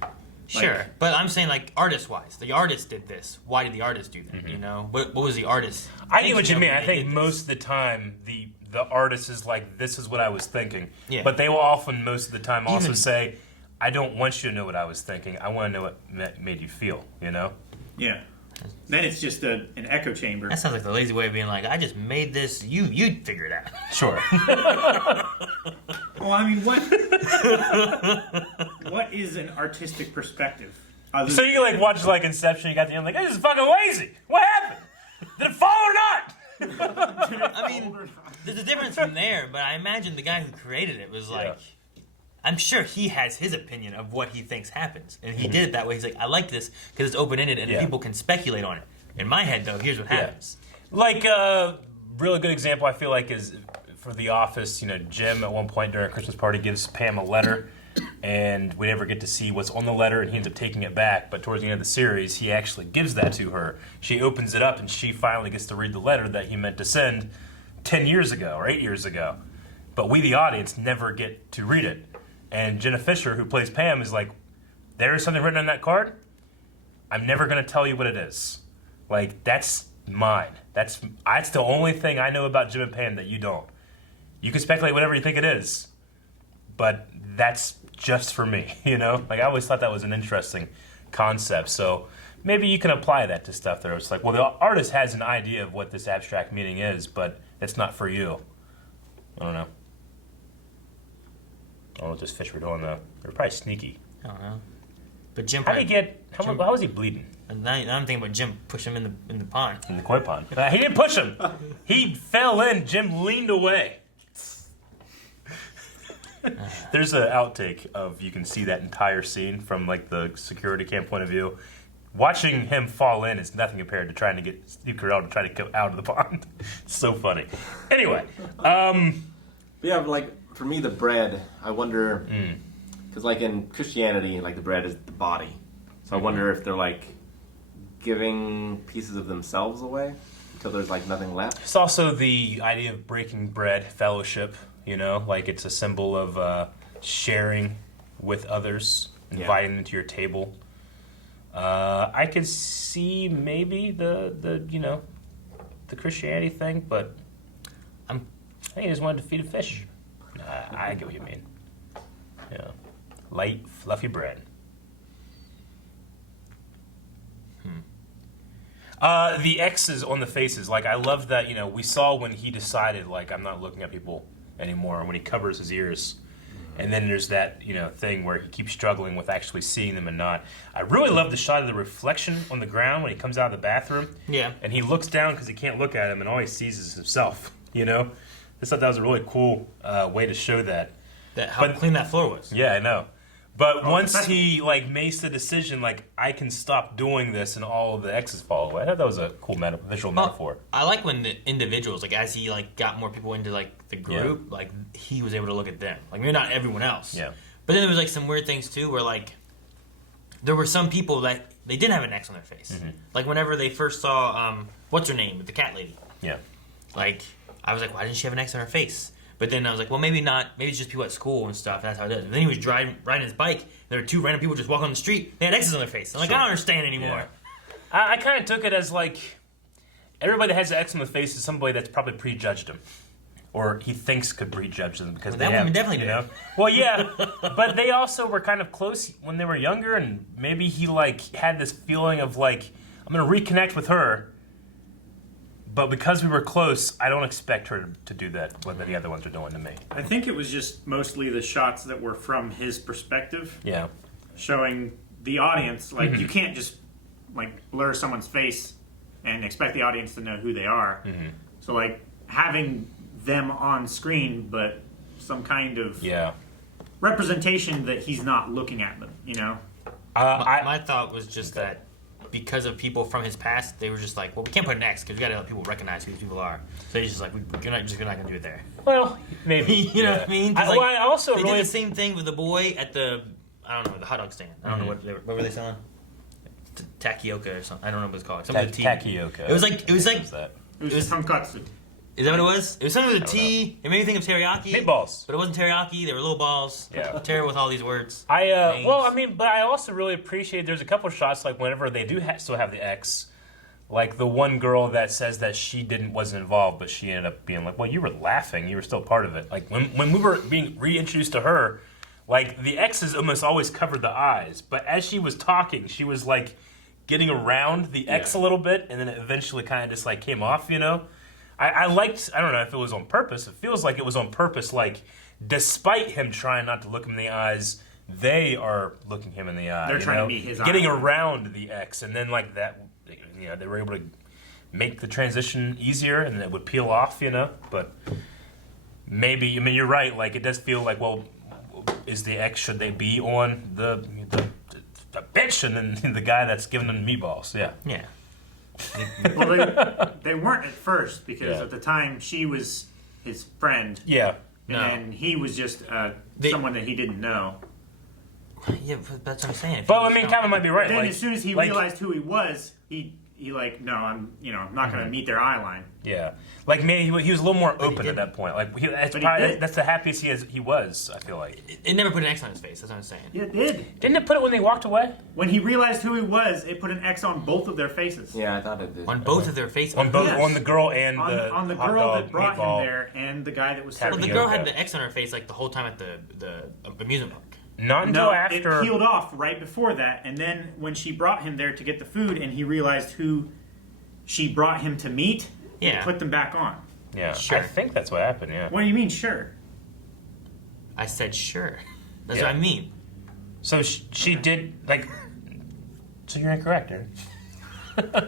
Sure, but I'm saying like artist-wise, the artist did this. Why did the artist do that? You know, what was the artist? I get what you mean. I they think did most of the time the artist is like, this is what I was thinking. Yeah. But they will often, most of the time, also Even- say, I don't want you to know what I was thinking. I want to know what made you feel, you know? Yeah. Then it's just an echo chamber. That sounds like the lazy way of being like, I just made this. You'd figure it out. Sure. Well, I mean, what is an artistic perspective? So you like watch like Inception, you got the end like, this is fucking lazy. What happened? Did it fall or not? I mean, there's a difference from there, but I imagine the guy who created it was like, I'm sure he has his opinion of what he thinks happens, and he did it that way. He's like, I like this because it's open-ended and people can speculate on it. In my head, though, here's what happens. Like a really good example I feel like is for The Office, Jim at one point during a Christmas party gives Pam a letter, and we never get to see what's on the letter, and he ends up taking it back. But towards the end of the series, he actually gives that to her. She opens it up, and she finally gets to read the letter that he meant to send 10 years ago or 8 years ago. But we, the audience, never get to read it. And Jenna Fisher, who plays Pam, is like, there is something written on that card. I'm never going to tell you what it is. Like, that's mine. That's the only thing I know about Jim and Pam that you don't. You can speculate whatever you think it is, but that's just for me, you know? Like, I always thought that was an interesting concept. So maybe you can apply that to stuff that it's like, well, the artist has an idea of what this abstract meaning is, but it's not for you. I don't know. I don't know what those fish were doing, though. They're probably sneaky. I don't know. But Jim. How was he bleeding? And now I'm thinking about Jim push him in the pond. In the koi pond. He didn't push him. He fell in. Jim leaned away. There's an outtake of, you can see that entire scene from like the security cam point of view. Watching him fall in is nothing compared to trying to get Steve Carell to try to go out of the pond. It's so funny. Anyway, yeah, but like for me, the bread, I wonder, because like in Christianity, like the bread is the body. So I wonder if they're like giving pieces of themselves away until there's like nothing left. it's also the idea of breaking bread, fellowship. You know, like it's a symbol of sharing with others, inviting them to your table. I could see maybe the Christianity thing, but I think he just wanted to feed a fish. I get what you mean. Yeah, light, fluffy bread. The X's on the faces, like I love that. You know, we saw when he decided, like, I'm not looking at people anymore, when he covers his ears. And then there's that, thing where he keeps struggling with actually seeing them and not. I really love the shot of the reflection on the ground when he comes out of the bathroom. Yeah. And he looks down because he can't look at him, and all he sees is himself, I just thought that was a really cool way to show that. How clean that floor was. Yeah, I know. But once he makes the decision, I can stop doing this, and all of the X's fall away. I thought that was a cool visual metaphor. I like when the individuals, as he got more people into the group, he was able to look at them. Maybe not everyone else. Yeah. But then there was some weird things too, where there were some people that they didn't have an X on their face. Mm-hmm. Whenever they first saw what's her name, the cat lady. Yeah. I was like, why didn't she have an X on her face? But then I was like, well, maybe not. Maybe it's just people at school and stuff. That's how it is. And then he was riding his bike. There were two random people just walking on the street. They had X's on their face. I'm I don't understand anymore. Yeah. I kind of took it as everybody that has an X on the face is somebody that's probably prejudged him, or he thinks could prejudge them because that woman definitely did. Well, yeah, but they also were kind of close when they were younger, and maybe he had this feeling of I'm gonna reconnect with her. But because we were close, I don't expect her to do that, what the other ones are doing to me. I think it was just mostly the shots that were from his perspective. Yeah. Showing the audience, you can't just, blur someone's face and expect the audience to know who they are. Mm-hmm. So, having them on screen, but some kind of representation that he's not looking at them, My thought was just that because of people from his past, they were just well, we can't put an X because we got to let people recognize who these people are. So he's just we're not going to do it there. Well, maybe. You know what I mean? I also they did the same thing with the boy at the hot dog stand. I don't know what were they selling? Takioka or something. I don't know what it's called. Something with a T. Takioka. It was It was tonkatsu. Is that what it was? It was something with a T. It made me think of teriyaki. Meatballs. But it wasn't teriyaki. They were little balls. Yeah. Terrible with all these words. But I also really appreciate there's a couple of shots whenever they do still have the X, the one girl that says that she wasn't involved, but she ended up being well, you were laughing. You were still part of it. When we were being reintroduced to her, the X's almost always covered the eyes. But as she was talking, she was getting around the X a little bit, and then it eventually kind of just came off, I liked, I don't know if it was on purpose. It feels like it was on purpose. Despite him trying not to look him in the eyes, they are looking him in the eye. They're trying to meet his eye. Getting around the X. And then that, they were able to make the transition easier and it would peel off, But maybe, you're right. It does feel well, is the X, should they be on the bitch and then the guy that's giving them meatballs? Yeah. Yeah. Well, they weren't at first because at the time she was his friend. Yeah. And he was just someone that he didn't know. Yeah, that's what I'm saying. But Kevin might be right. Then as soon as he realized who he was, he he like, no, I'm not going to meet their eye line. Yeah, like maybe he was a little more open at didn't. that point. Like But he did. that's the happiest he was. I feel like It never put an X on his face. That's what I'm saying. Yeah, it did. didn't it put it when they walked away? When he realized who he was, it put an X on both of their faces. Yeah, I thought it did. On both of their faces. On both, Yes. on the girl and On the hot girl dog, that brought meatball. him there, and the guy that was Well, Well, serving the him. girl had Okay. the X on her face like the whole time at the amusement park. Not until No, after. it peeled off right before that, and then when she brought him there to get the food, and he realized who she brought him to meet, Yeah. it put them back on. Yeah, Sure. I think that's what happened. Yeah. What do you mean, sure? I said sure. That's Yeah. what I mean. So she did like. So you're incorrect, Aaron.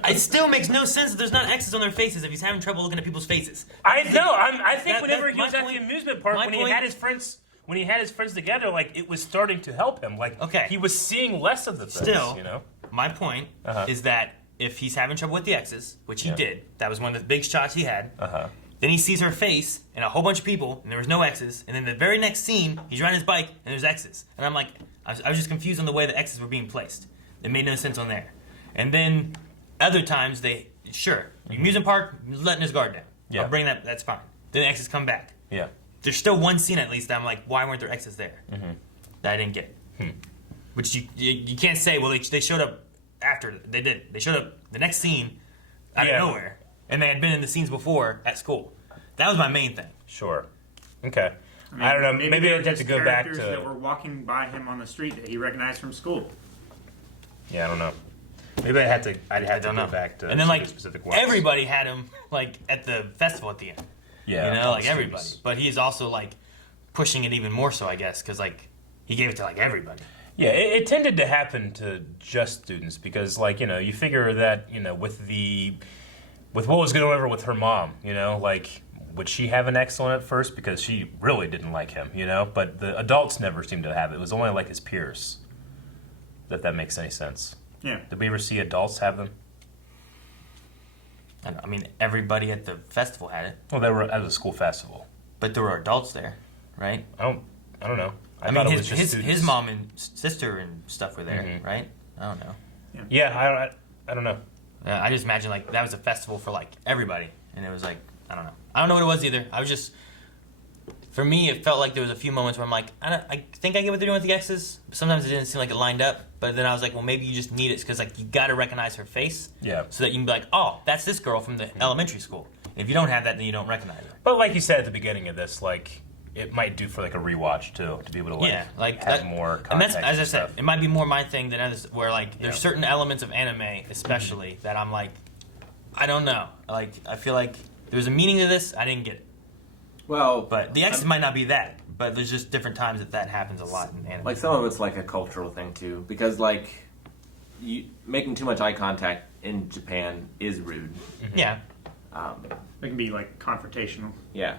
It still makes no sense that there's not X's on their faces if he's having trouble looking at people's faces. I know. I think That- whenever that's he was my at the point. amusement park, My when he point- had his friends, together, like it was starting to help him. Like Okay. he was seeing less of the things. Still, You know. my point Uh-huh. is that if he's having trouble with the X's, which he Yeah. did, that was one of the big shots he had. Uh-huh. Then he sees her face and a whole bunch of people, and there was no X's. And then the very next scene, he's riding his bike, and there's X's. And I'm like, I was just confused on the way the X's were being placed. It made no sense on there. And then other times, the amusement park, letting his guard down. Yeah. I'll bring that, that's fine. Then the X's come back. Yeah. There's still one scene at least that I'm like, why weren't there X's there? Mm-hmm. That I didn't get. Which you can't say, well, they showed up after. They did. They showed up the next scene out Yeah. of nowhere. And they had been in the scenes before at school. That was my main thing. Sure. Okay. mean, I don't know. Maybe they were I'd have to just go back characters that were to. walking by him on the street that he recognized from school. Yeah, I don't know. Maybe I'd have to don't go know. back to. And then some like of the specific ones. everybody had him like at the festival at the end. Yeah. You know, all like the everybody. students. But he's also like pushing it even more so, I guess, because like he gave it to like everybody. Yeah, it tended to happen to just students because, like, you figure that, with what was going on over with her mom, like, would she have an X on it first because she really didn't like him, But the adults never seemed to have it. It was only like his peers. If that makes any sense. Yeah. Did we ever see adults have them? I mean, everybody at the festival had it, Well, they were at a school festival. but there were adults there, right? I don't know. I thought mean, it his was just his, students. his mom and sister and stuff were there, Mhm. right? I don't know. Yeah, I don't know. I just imagine like that was a festival for like everybody, and it was like I don't know. I don't know what it was either. I was just, for me, it felt like there was a few moments where I'm like, I think I get what they're doing with the X's. Sometimes it didn't seem like it lined up, but then I was like, well, maybe you just need it because like you got to recognize her face, Yeah. so that you can be like, oh, that's this girl from the elementary school. If you don't have that, then you don't recognize her. But like you said at the beginning of this, like, it might do for like a rewatch too, to be able to like, Yeah, like have that- more And context. that's, as I said, stuff. it might be more my thing than others, where like there's Yeah. certain elements of anime, especially, that I'm like, I don't know. Like I feel like there's a meaning to this, I didn't get it. Well, But the X's might not be that, but there's just different times that happens a lot in anime. like some of it's like a cultural thing too, because like making too much eye contact in Japan is rude. Yeah. It can be like confrontational. Yeah.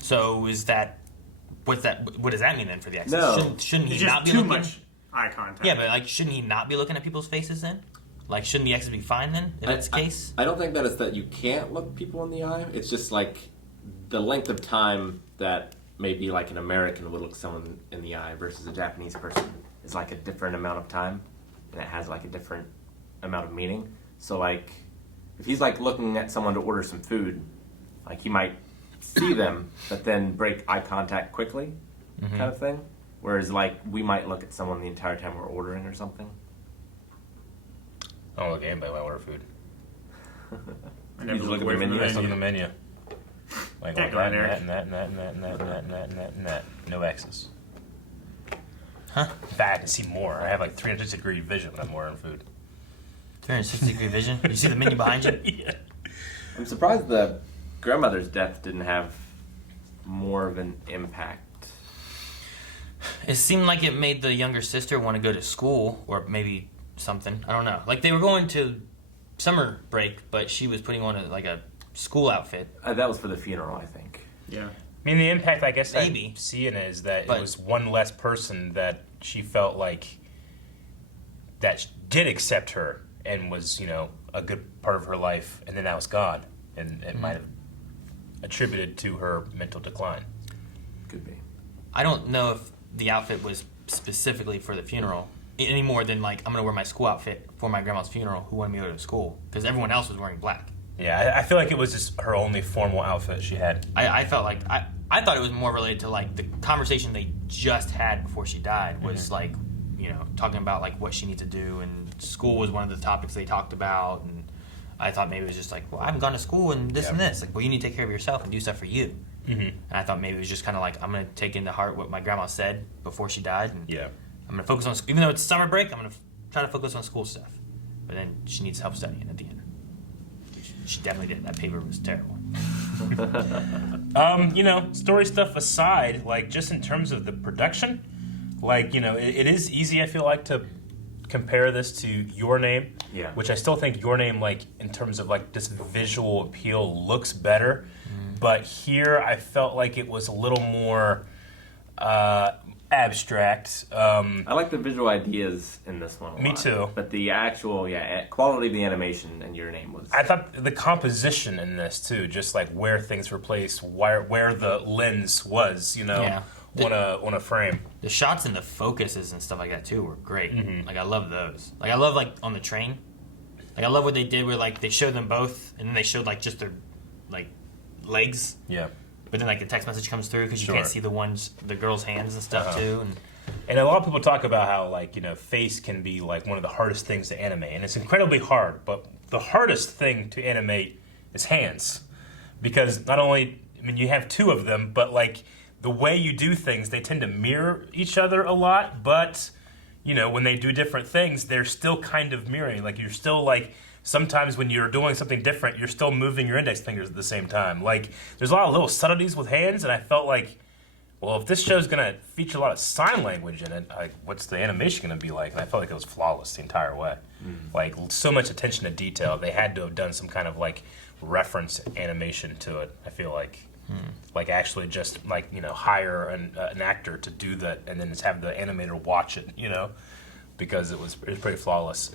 So is that what does that mean then for the X's? No. Shouldn't he It's just not be too looking? much eye contact. Yeah, but like shouldn't he not be looking at people's faces then? Like shouldn't the X's be fine then if that's the case? I don't think that it's that you can't look people in the eye. It's just like the length of time that maybe like an American would look someone in the eye versus a Japanese person is like a different amount of time, and it has like a different amount of meaning. So like, if he's like looking at someone to order some food, like he might see them, but then break eye contact quickly, kind of thing. Whereas like we might look at someone the entire time we're ordering or something. I don't look at anybody when I order food. I never You just look look at away the from the I just look at menu. the menu. Like Can't that, go in there. and that, and that, and that, and that, and that, and that, and that, and that. No X's. Huh? In fact, I can see more. I have like 360-degree vision when I'm ordering food. 360-degree vision. You see the menu behind you? Yeah. I'm surprised the grandmother's death didn't have more of an impact. It seemed like it made the younger sister want to go to school, or maybe something. I don't know. Like they were going to summer break, but she was putting on a school outfit. That was for the funeral, I think. Yeah. I mean, the impact, I guess, Maybe. I see in it is that But- it was one less person that she felt like that did accept her and was, a good part of her life, and then that was gone, and it might have attributed to her mental decline. Could be. I don't know if the outfit was specifically for the funeral. any more than like I'm gonna wear my school outfit for my grandma's funeral. Who wanted me to go to school? Because everyone else was wearing black. Yeah, I feel like it was just her only formal outfit she had. I felt like I thought it was more related to like the conversation they just had before she died was like, talking about like what she needs to do, and school was one of the topics they talked about, and I thought maybe it was just like, well, I haven't gone to school and this and this. Like, well, you need to take care of yourself and do stuff for you. And I thought maybe it was just kind of like, I'm going to take into heart what my grandma said before she died. And I'm going to focus on, even though it's summer break, I'm going to try to focus on school stuff. But then she needs help studying at the end. She definitely did. That paper was terrible. Story stuff aside, like just in terms of the production, like, it is easy, I feel like, to compare this to Your Name, which I still think Your Name, like, in terms of, like, this visual appeal looks better. But here I felt like it was a little more abstract. I like the visual ideas in this one a lot. Me too. But the actual, quality of the animation in Your Name was... I thought the composition in this, too, just like where things were placed, where the lens was, on a frame. The shots and the focuses and stuff like that, too, were great. Like, I love those. Like, I love, like, on the train. Like, I love what they did where, like, they showed them both, and then they showed, like, just their, like, legs. Yeah. But then, like, the text message comes through because you can't see the girl's hands and stuff, too. And a lot of people talk about how, like, face can be, like, one of the hardest things to animate. And it's incredibly hard, but the hardest thing to animate is hands. Because not only, you have two of them, but, like, the way you do things, they tend to mirror each other a lot. But, when they do different things, they're still kind of mirroring. Like, you're still, like... Sometimes when you're doing something different, you're still moving your index fingers at the same time. Like, there's a lot of little subtleties with hands, and I felt like, well, if this show's going to feature a lot of sign language in it, like, what's the animation going to be like? And I felt like it was flawless the entire way. Like, so much attention to detail. They had to have done some kind of, like, reference animation to it, I feel like. Like, actually just, like, hire an actor to do that and then just have the animator watch it, because it was pretty flawless.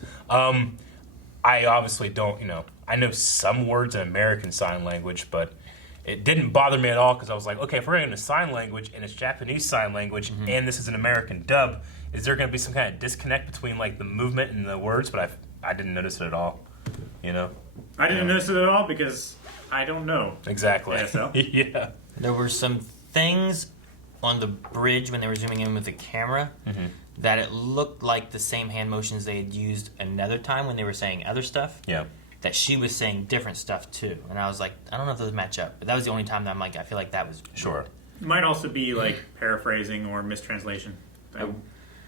I obviously don't, I know some words in American Sign Language, but it didn't bother me at all because I was like, okay, if we're going to sign language and it's Japanese sign language and this is an American dub, is there going to be some kind of disconnect between like the movement and the words? But I didn't notice it at all, I didn't notice it at all because I don't know. Exactly. ASL. Yeah. There were some things on the bridge when they were zooming in with the camera that it looked like the same hand motions they had used another time when they were saying other stuff. Yeah. That she was saying different stuff too. And I was like, I don't know if those match up. But that was the only time that I'm like, I feel like that was... Sure. It might also be like paraphrasing or mistranslation.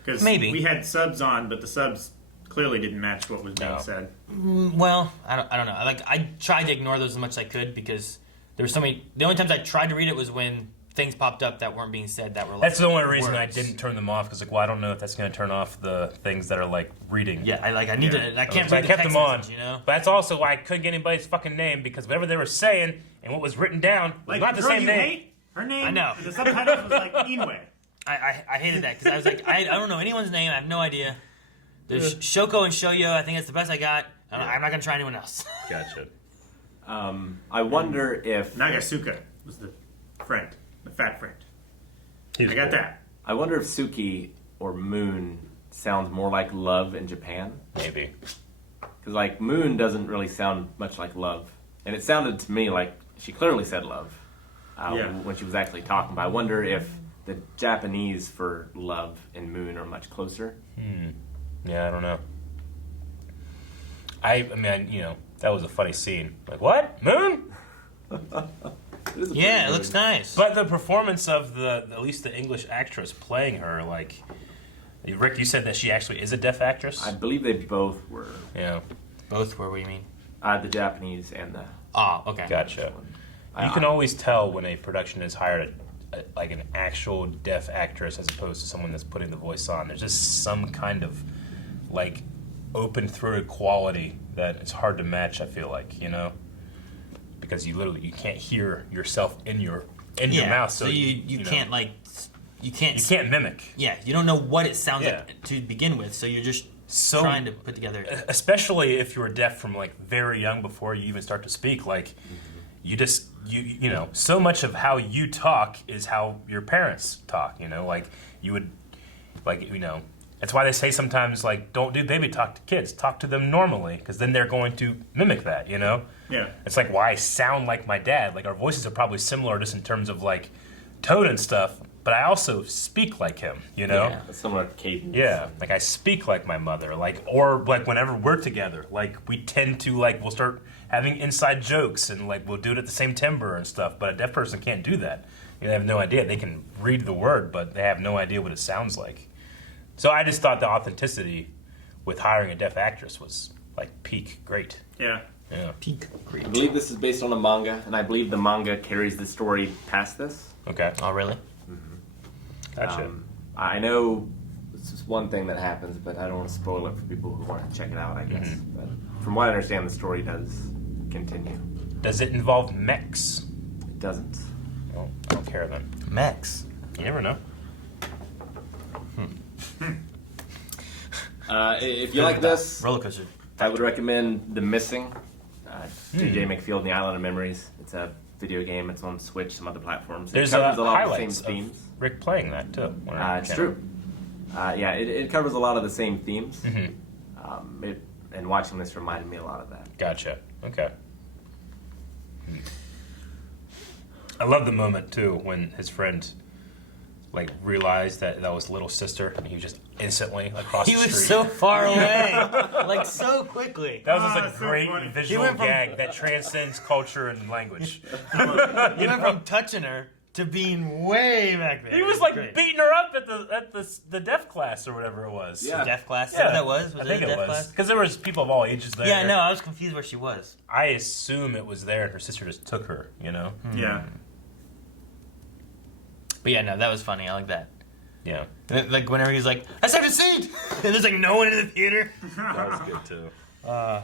Because maybe. We had subs on, but the subs clearly didn't match what was being said. Well, I don't know. Like, I tried to ignore those as much as I could because there were so many... The only times I tried to read it was when things popped up that weren't being said that were like... That's the only reason words. I didn't turn them off because, like, well, I don't know if that's going to turn off the things that are, like, reading. Yeah, I need to... I can't So I read the kept text them on. message, But that's also why I couldn't get anybody's fucking name because whatever they were saying and what was written down was Like not the girl same you name. hate, her name, I know. the subtitles was like Inwe. I hated that because I was like, I don't know anyone's name. I have no idea. There's Shoko and Shoyo. I think that's the best I got. I'm not going to try anyone else. Gotcha. I wonder if... Nagasuka was the friend, the fat friend. I got cool. that. I wonder if Suki or Moon sounds more like love in Japan. Maybe. Because, like, Moon doesn't really sound much like love. And it sounded to me like she clearly said love when she was actually talking. But I wonder if the Japanese for love and Moon are much closer. Yeah, I don't know. I mean, that was a funny scene. Like, what? Moon? Yeah, it looks nice. But the performance of at least the English actress playing her, like, Rick, you said that she actually is a deaf actress? I believe they both were. Yeah. Both were, what do you mean? The Japanese and the... Oh, okay. Gotcha. You can always tell when a production has hired like an actual deaf actress as opposed to someone that's putting the voice on. There's just some kind of, like, open-throated quality that it's hard to match, I feel like, because you can't hear yourself in your mouth, so you can't like you can't mimic. Yeah, you don't know what it sounds like to begin with, so you're just trying to put together. Especially if you were deaf from like very young before you even start to speak, like you so much of how you talk is how your parents talk. Like you would, like That's why they say sometimes, like, don't do baby talk to kids. Talk to them normally, because then they're going to mimic that, you know? Yeah. It's like why I sound like my dad. Like, our voices are probably similar just in terms of, like, tone and stuff, but I also speak like him, you know? Yeah. A similar cadence. Yeah, like I speak like my mother, like, or like whenever we're together, like we tend to like we'll start having inside jokes and like we'll do it at the same timbre and stuff. But a deaf person can't do that. They have no idea. They can read the word, but they have no idea what it sounds like. So I just thought the authenticity with hiring a deaf actress was like peak great. Yeah. Yeah. Peak. Great. I believe this is based on a manga, and I believe the manga carries the story past this. Okay. Oh, really? Gotcha. I know this is one thing that happens, but I don't want to spoil it for people who want to check it out, I guess. But from what I understand, the story does continue. Does it involve mechs? It doesn't. Well, I don't care then. Max. You never know. If you like this, Roller coaster. I would recommend The Missing. DJ McField and the Island of Memories. It's a video game. It's on Switch, some other platforms. There's it covers a lot of the same highlights themes. Rick playing that too. It's true. Yeah, it covers a lot of the same themes. And watching this reminded me a lot of that. Gotcha. Okay. I love the moment too when his friend like realized that was little sister, and he was just instantly across He the was street. so far away, like so quickly. That was just a that's so great funny. visual He went from- gag that transcends culture and language. He went from touching her to being way back there. He was like Great. beating her up at the deaf class or whatever it was. Yeah. Deaf class. Yeah, That was I it think a it deaf was class? because there was people of all ages there. Yeah, no, I was confused where she was. I assume it was there, and her sister just took her. You know. Yeah. But yeah, no, that was funny. I like that. Yeah, Like whenever he's like, "I saved a seat," and there's like no one in the theater. that was good too. But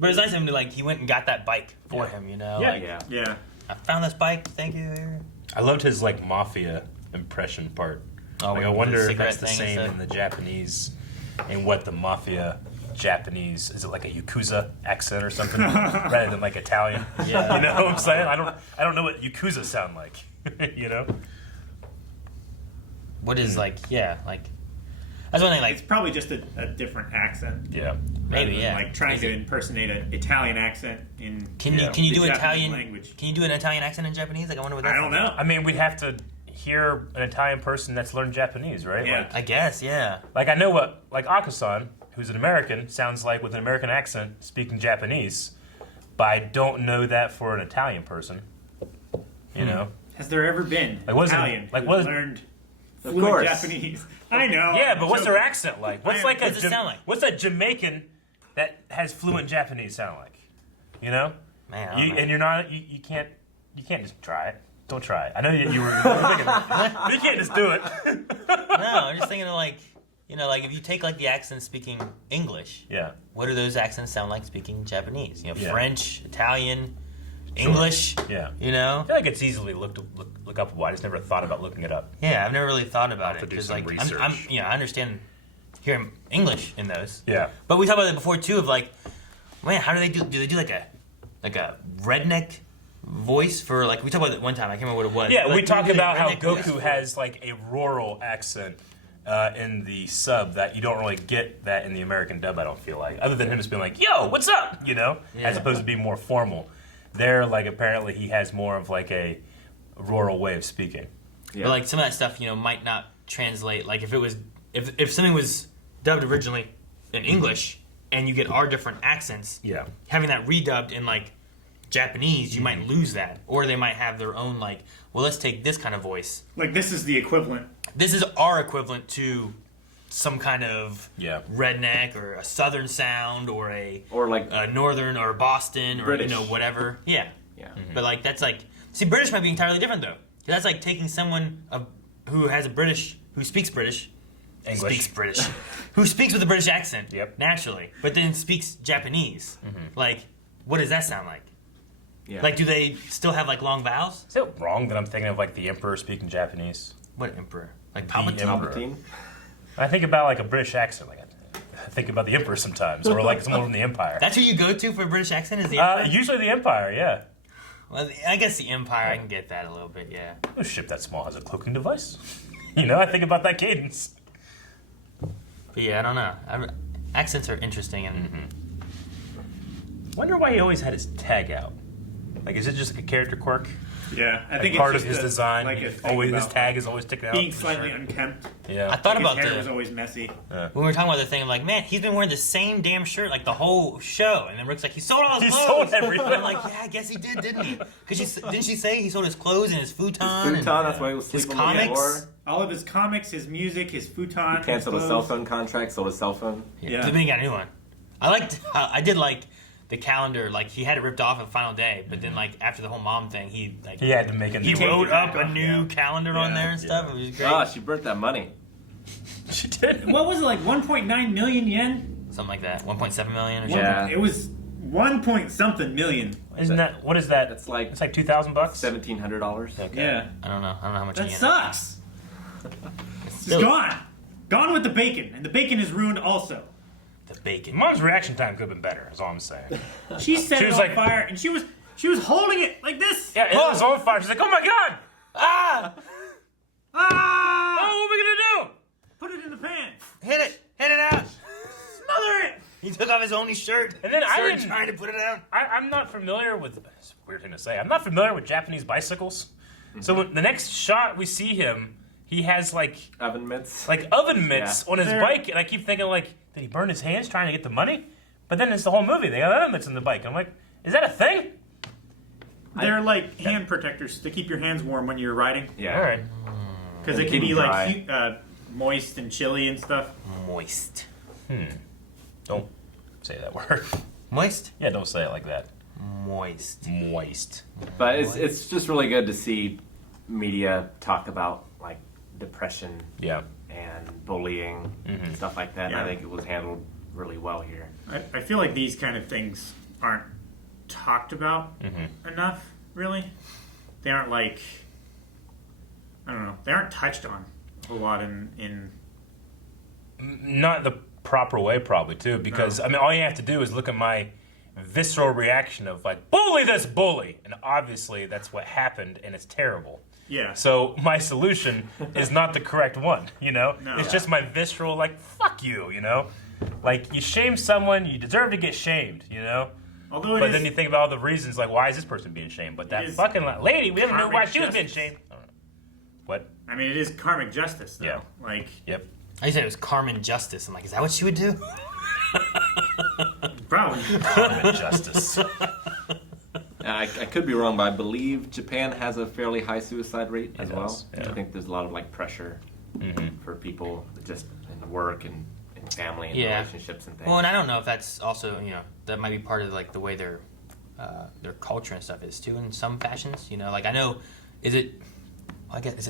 it's nice of him to like he went and got that bike for Yeah. him. You know, Yeah. like Yeah. Yeah. I found this bike. Thank you. I loved his like mafia impression part. Oh, Like, with I the wonder if cigarette that's the thing and same stuff. in the Japanese, and what the mafia Japanese is it like a Yakuza accent or something rather than like Italian? Yeah. You know what I'm saying? I don't know what Yakuza sound like. You know? What is like? Yeah, like that's one thing. It's Like probably just a different accent. Yeah. maybe rather than, yeah. Like trying Is to it- impersonate an Italian accent in. Can you Yeah. can you the do Japanese Italian language. Can you do an Italian accent in Japanese? Like I wonder what I that's don't like. know. I mean, we'd have to hear an Italian person that's learned Japanese, right? Yeah. Like, I guess yeah. Like I know what like Akasan, who's an American, sounds like with an American accent speaking Japanese, but I don't know that for an Italian person. You know? Has there ever been Like, what is it- Italian like, who's what is- learned Of fluent course. Japanese? I know. Yeah, but what's their Joking. accent like? What's I- like what does it sound like? What's a Jamaican that has fluent Japanese sound like? You know? Man, I don't know. And you're not you can't just try it. Don't try it. I know you were thinking that. You can't just do it. No, I'm just thinking of like, you know, like if you take like the accent speaking English, Yeah. what do those accents sound like speaking Japanese? You know, Yeah. French, Italian, English. Yeah. You know? I feel like it's easily look upable. I just never thought about looking it up. Yeah, I've never really thought about have it to do because some like I'm research. you know I understand hearing English in those. Yeah. But we talked about it before too of like, man, how do they do? Do they do like a redneck voice for like we talked about it one time? I can't remember what it was. Yeah, Like, we talked do they do about how redneck voice Goku for- has like a rural accent in the sub that you don't really get that in the American dub. I don't feel like, other than him just being like, "Yo, what's up?" You know, Yeah. as opposed to being more formal. There, like apparently he has more of like a rural way of speaking. Yeah. But like some of that stuff, you know, might not translate. Like if it was if something was dubbed originally in English and you get our different accents, Yeah. having that redubbed in like Japanese, you might lose that. Or they might have their own like, well, let's take this kind of voice. Like this is the equivalent. This is our equivalent to some kind of Yeah. redneck or a southern sound or a like northern or Boston or British. you know whatever. Yeah. Yeah. But like that's like see British might be entirely different though. 'Cause that's like taking someone who has a British who speaks British English. speaks British who speaks with a British accent Yep. naturally, but then speaks Japanese. Like what does that sound like? Yeah. Like do they still have like long vowels? Is it wrong that I'm thinking of like the Emperor speaking Japanese? What emperor? Like The Palpatine? Emperor. Palpatine. I think about like a British accent. Like I think about the Emperor sometimes, or like someone from the Empire. That's who you go to for a British accent is the emperor? Usually the Empire, yeah. Well, I guess the empire I can get that a little bit, yeah. No ship that small has a cloaking device. You know, I think about that cadence. But yeah, I don't know. Accents are interesting, and Wonder why he always had his tag out. Like, is it just like a character quirk? Yeah, I Like think part it's of just his design. Like his tag is always sticking out. being slightly unkempt. Yeah. I thought His about hair was always messy. when we were talking about the thing. I'm like, man, he's been wearing the same damn shirt like the whole show, and then Rick's like, he sold all his He clothes. sold everything. I'm like, yeah, I guess he did, didn't he? Because didn't she say he sold his clothes and his futon? Futon, that's why he was his sleeping on the comics. floor. All of his comics, his music, his futon. He canceled his a cell clothes. phone contract, sold his cell phone. Yeah. Then he got a new one. I did like the calendar. Like he had it ripped off on Final Day, but then like after the whole mom thing, he had to make a He new one. wrote up Take it a back new off, calendar on there and stuff. It was great. Oh, she burnt that money. She did. What was it, like 1.9 million yen? Something like that. 1.7 million or something. Yeah. It was 1 point something million. Isn't that what is that? It's like $2,000. $1,700. Okay. Yeah. I don't know how much. That yen. sucks. It's Still- gone. Gone with the bacon. And the bacon is ruined also. The bacon. Mom's reaction time could have been better. Is all I'm saying. She set She it was on like- fire and she was holding it like this. Yeah, it was on fire. She's like, "Oh my god! Ah! Ah! Oh, what are we gonna do?" Put it in the pan. Hit it out! Smother it. He took off his only shirt. And then I started didn't- trying to put it out. I'm not familiar with. It's a weird thing to say. I'm not familiar with Japanese bicycles. So when the next shot we see him, he has like Oven mitts. oven mitts Yeah. on his They're- bike, and I keep thinking like, did he burn his hands trying to get the money? But then it's the whole movie. They have oven mitts on the bike. I'm like, is that a thing? They're like hand protectors to keep your hands warm when you're riding. Yeah. All right. Because And it can keep be dry. like moist and chilly and stuff. Moist. Don't say that word. Moist? Yeah, don't say it like that. Moist. Moist. But it's just really good to see media talk about like depression Yeah. and bullying and stuff like that. Yeah. And I think it was handled really well here. I feel like these kind of things aren't talked about enough, really. They aren't like, I don't know, they aren't touched on a whole lot in Not the proper way, probably, too, because, I mean, all you have to do is look at my visceral reaction of, like, bully this bully! And obviously that's what happened, and it's terrible. yeah. So my solution is not the correct one, you know? No. It's just my visceral, like, fuck you, you know? Like, you shame someone, you deserve to get shamed, you know? Although it But is, then you think about all the reasons, like, why is this person being shamed? But that is fucking lady, we never knew why karmic she was being justice. shamed. I don't know. What? I mean, it is karmic justice, though. Yeah. Like, Yep. I said it was Carmen Justice. I'm like, is that what she would do? probably. Common justice. I could be wrong, but I believe Japan has a fairly high suicide rate as well. does, yeah. I think there's a lot of like pressure for people just in work and in family and Yeah. relationships and things. Well, and I don't know if that's also, that might be part of like the way their culture and stuff is too in some fashions. Like I know, is it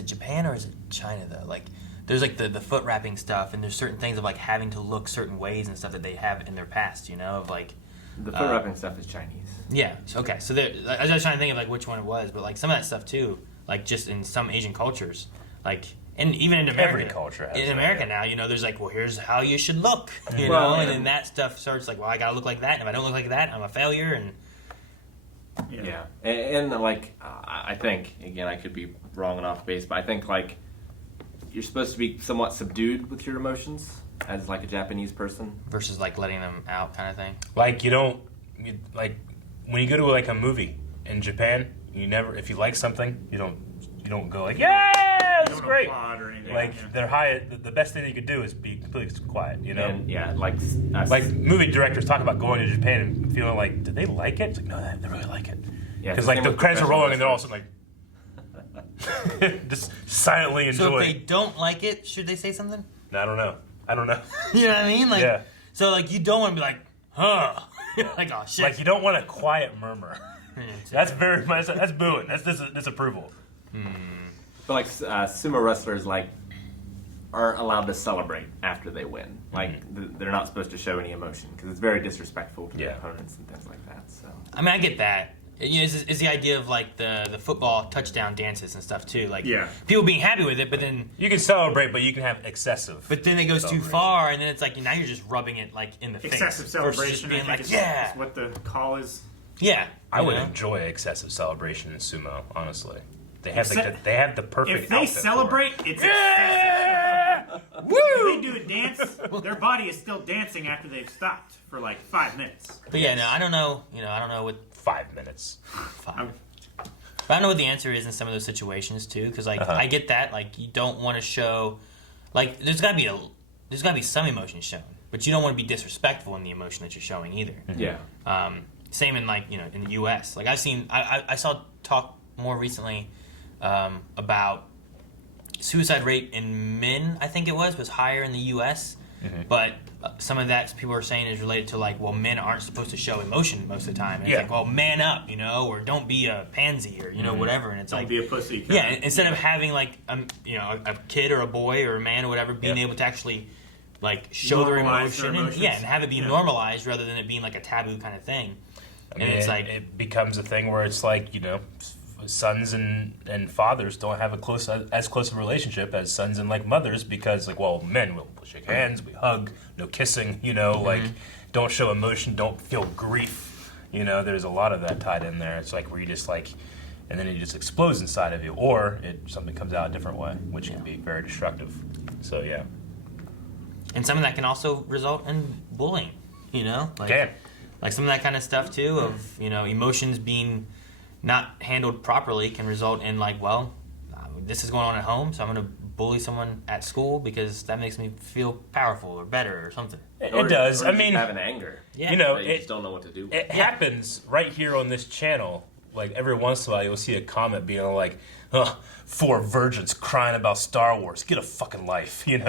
Japan or is it China though? Like there's like the foot wrapping stuff, and there's certain things of like having to look certain ways and stuff that they have in their past. Of like The foot wrapping stuff is Chinese. yeah. Okay, so I was just trying to think of like which one it was, but like some of that stuff too, like just in some Asian cultures, like. And even in America, Every culture has in that, America yeah. now, there's like, well, here's how you should look, Well, and yeah. then that stuff starts like, well, I gotta look like that, and if I don't look like that, I'm a failure, and Yeah, and like I think again, I could be wrong and off base, but I think like you're supposed to be somewhat subdued with your emotions as like a Japanese person. versus like letting them out, kind of thing. Like like when you go to like a movie in Japan, you never, if you like something, you don't go like, yeah, it's Don't great. applaud or anything. Like yeah. they're high. The best thing you could do is be completely quiet. And yeah, like Like movie directors talk about going to Japan and feeling like, did they like it? It's like, no, they really like it. Yeah, Because it's like same the with credits are professional rolling and they're all sitting like, just silently So enjoy if they it. don't like it, should they say something? I don't know. You know what I mean? Like, Yeah. so like you don't want to be like, huh? Like, oh shit. Like you don't want a quiet murmur. That's very much. That's booing. That's disapproval. But like sumo wrestlers like aren't allowed to celebrate after they win. Like they're not supposed to show any emotion because it's very disrespectful to their Yeah. opponents and things like that. So I mean, I get that. Is the idea of like the football touchdown dances and stuff too? Like, Yeah. people being happy with it, but then You can celebrate, but you can have excessive. it goes too far, and then it's like now you're just rubbing it like in the Excessive face. celebration, versus just being I like, think yeah, is what the call is. yeah. I you would know? enjoy excessive celebration in sumo. Honestly, they have Except- the perfect. If they outfit for it. celebrate, it's Yeah! They do a dance. Their body is still dancing after they've stopped for like 5 minutes. But yeah, no, I don't know. I don't know what 5 minutes. But I don't know what the answer is in some of those situations too, because like I get that, like you don't want to show, like there's got to be some emotion shown, but you don't want to be disrespectful in the emotion that you're showing either. Yeah. Same in like in the U.S. Like I saw talk more recently about suicide rate in men. I think it was higher in the U.S. But some of that people are saying is related to like, well, men aren't supposed to show emotion most of the time. And it's like, well, man up, or don't be a pansy or whatever. And it's Don't like, be a pussy. yeah. Instead of having like a kid or a boy or a man or whatever being able to actually like show their Normalize emotion their and emotions. have it be normalized rather than it being like a taboo kind of thing. I mean, And it's like it becomes a thing where it's like sons and fathers don't have as close a relationship as sons and like mothers, because like, well, men will shake hands, we hug, no kissing, like don't show emotion, don't feel grief. There's a lot of that tied in there. It's like where you just like, and then it just explodes inside of you, or something comes out a different way, which can be very destructive. So yeah. And some of that can also result in bullying, like some of that kind of stuff too, of emotions being not handled properly can result in like, well, this is going on at home, so I'm going to bully someone at school because that makes me feel powerful or better or something. It does. Or I mean, having anger. Yeah. That you just don't know what to do. It happens right here on this channel. Like every once in a while, you'll see a comment being like, 4 virgins crying about Star Wars. Get a fucking life, And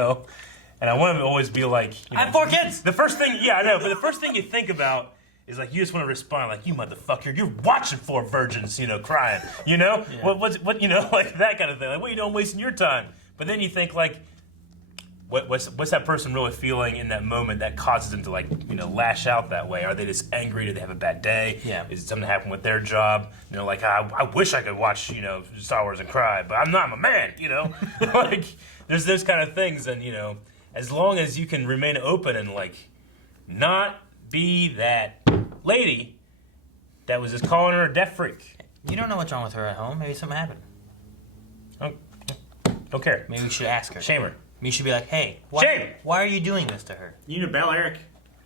I want to always be like, I have 4 kids. The first thing, yeah, I know, but the first thing you think about is like, you just want to respond like, you motherfucker, you're watching 4 virgins, crying, Yeah. What, like that kind of thing. Like, what are you doing wasting your time? But then you think like, what's that person really feeling in that moment that causes them to like, lash out that way? Are they just angry? Do they have a bad day? Yeah. Is something happen with their job? Like, I wish I could watch, Star Wars and cry, but I'm not, I'm a man, Like, there's those kind of things, and, as long as you can remain open and like, not be that lady that was just calling her a deaf freak. You don't know what's wrong with her at home. Maybe something happened. Don't care. Maybe we should ask her. Shame her. You should be like, hey, Shame! why are you doing this to her? You need a bell, Eric.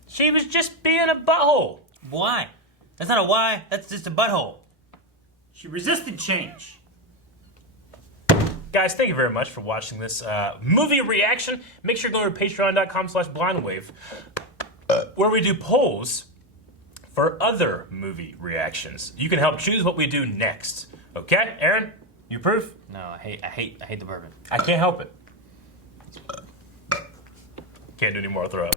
She was just being a butthole. Why? That's not a why. That's just a butthole. She resisted change. Guys, thank you very much for watching this movie reaction. Make sure to go to patreon.com/blindwave, where we do polls for other movie reactions. You can help choose what we do next. Okay, Aaron, you approve? No, I hate the bourbon. I can't help it. Can't do any more. I'll throw up.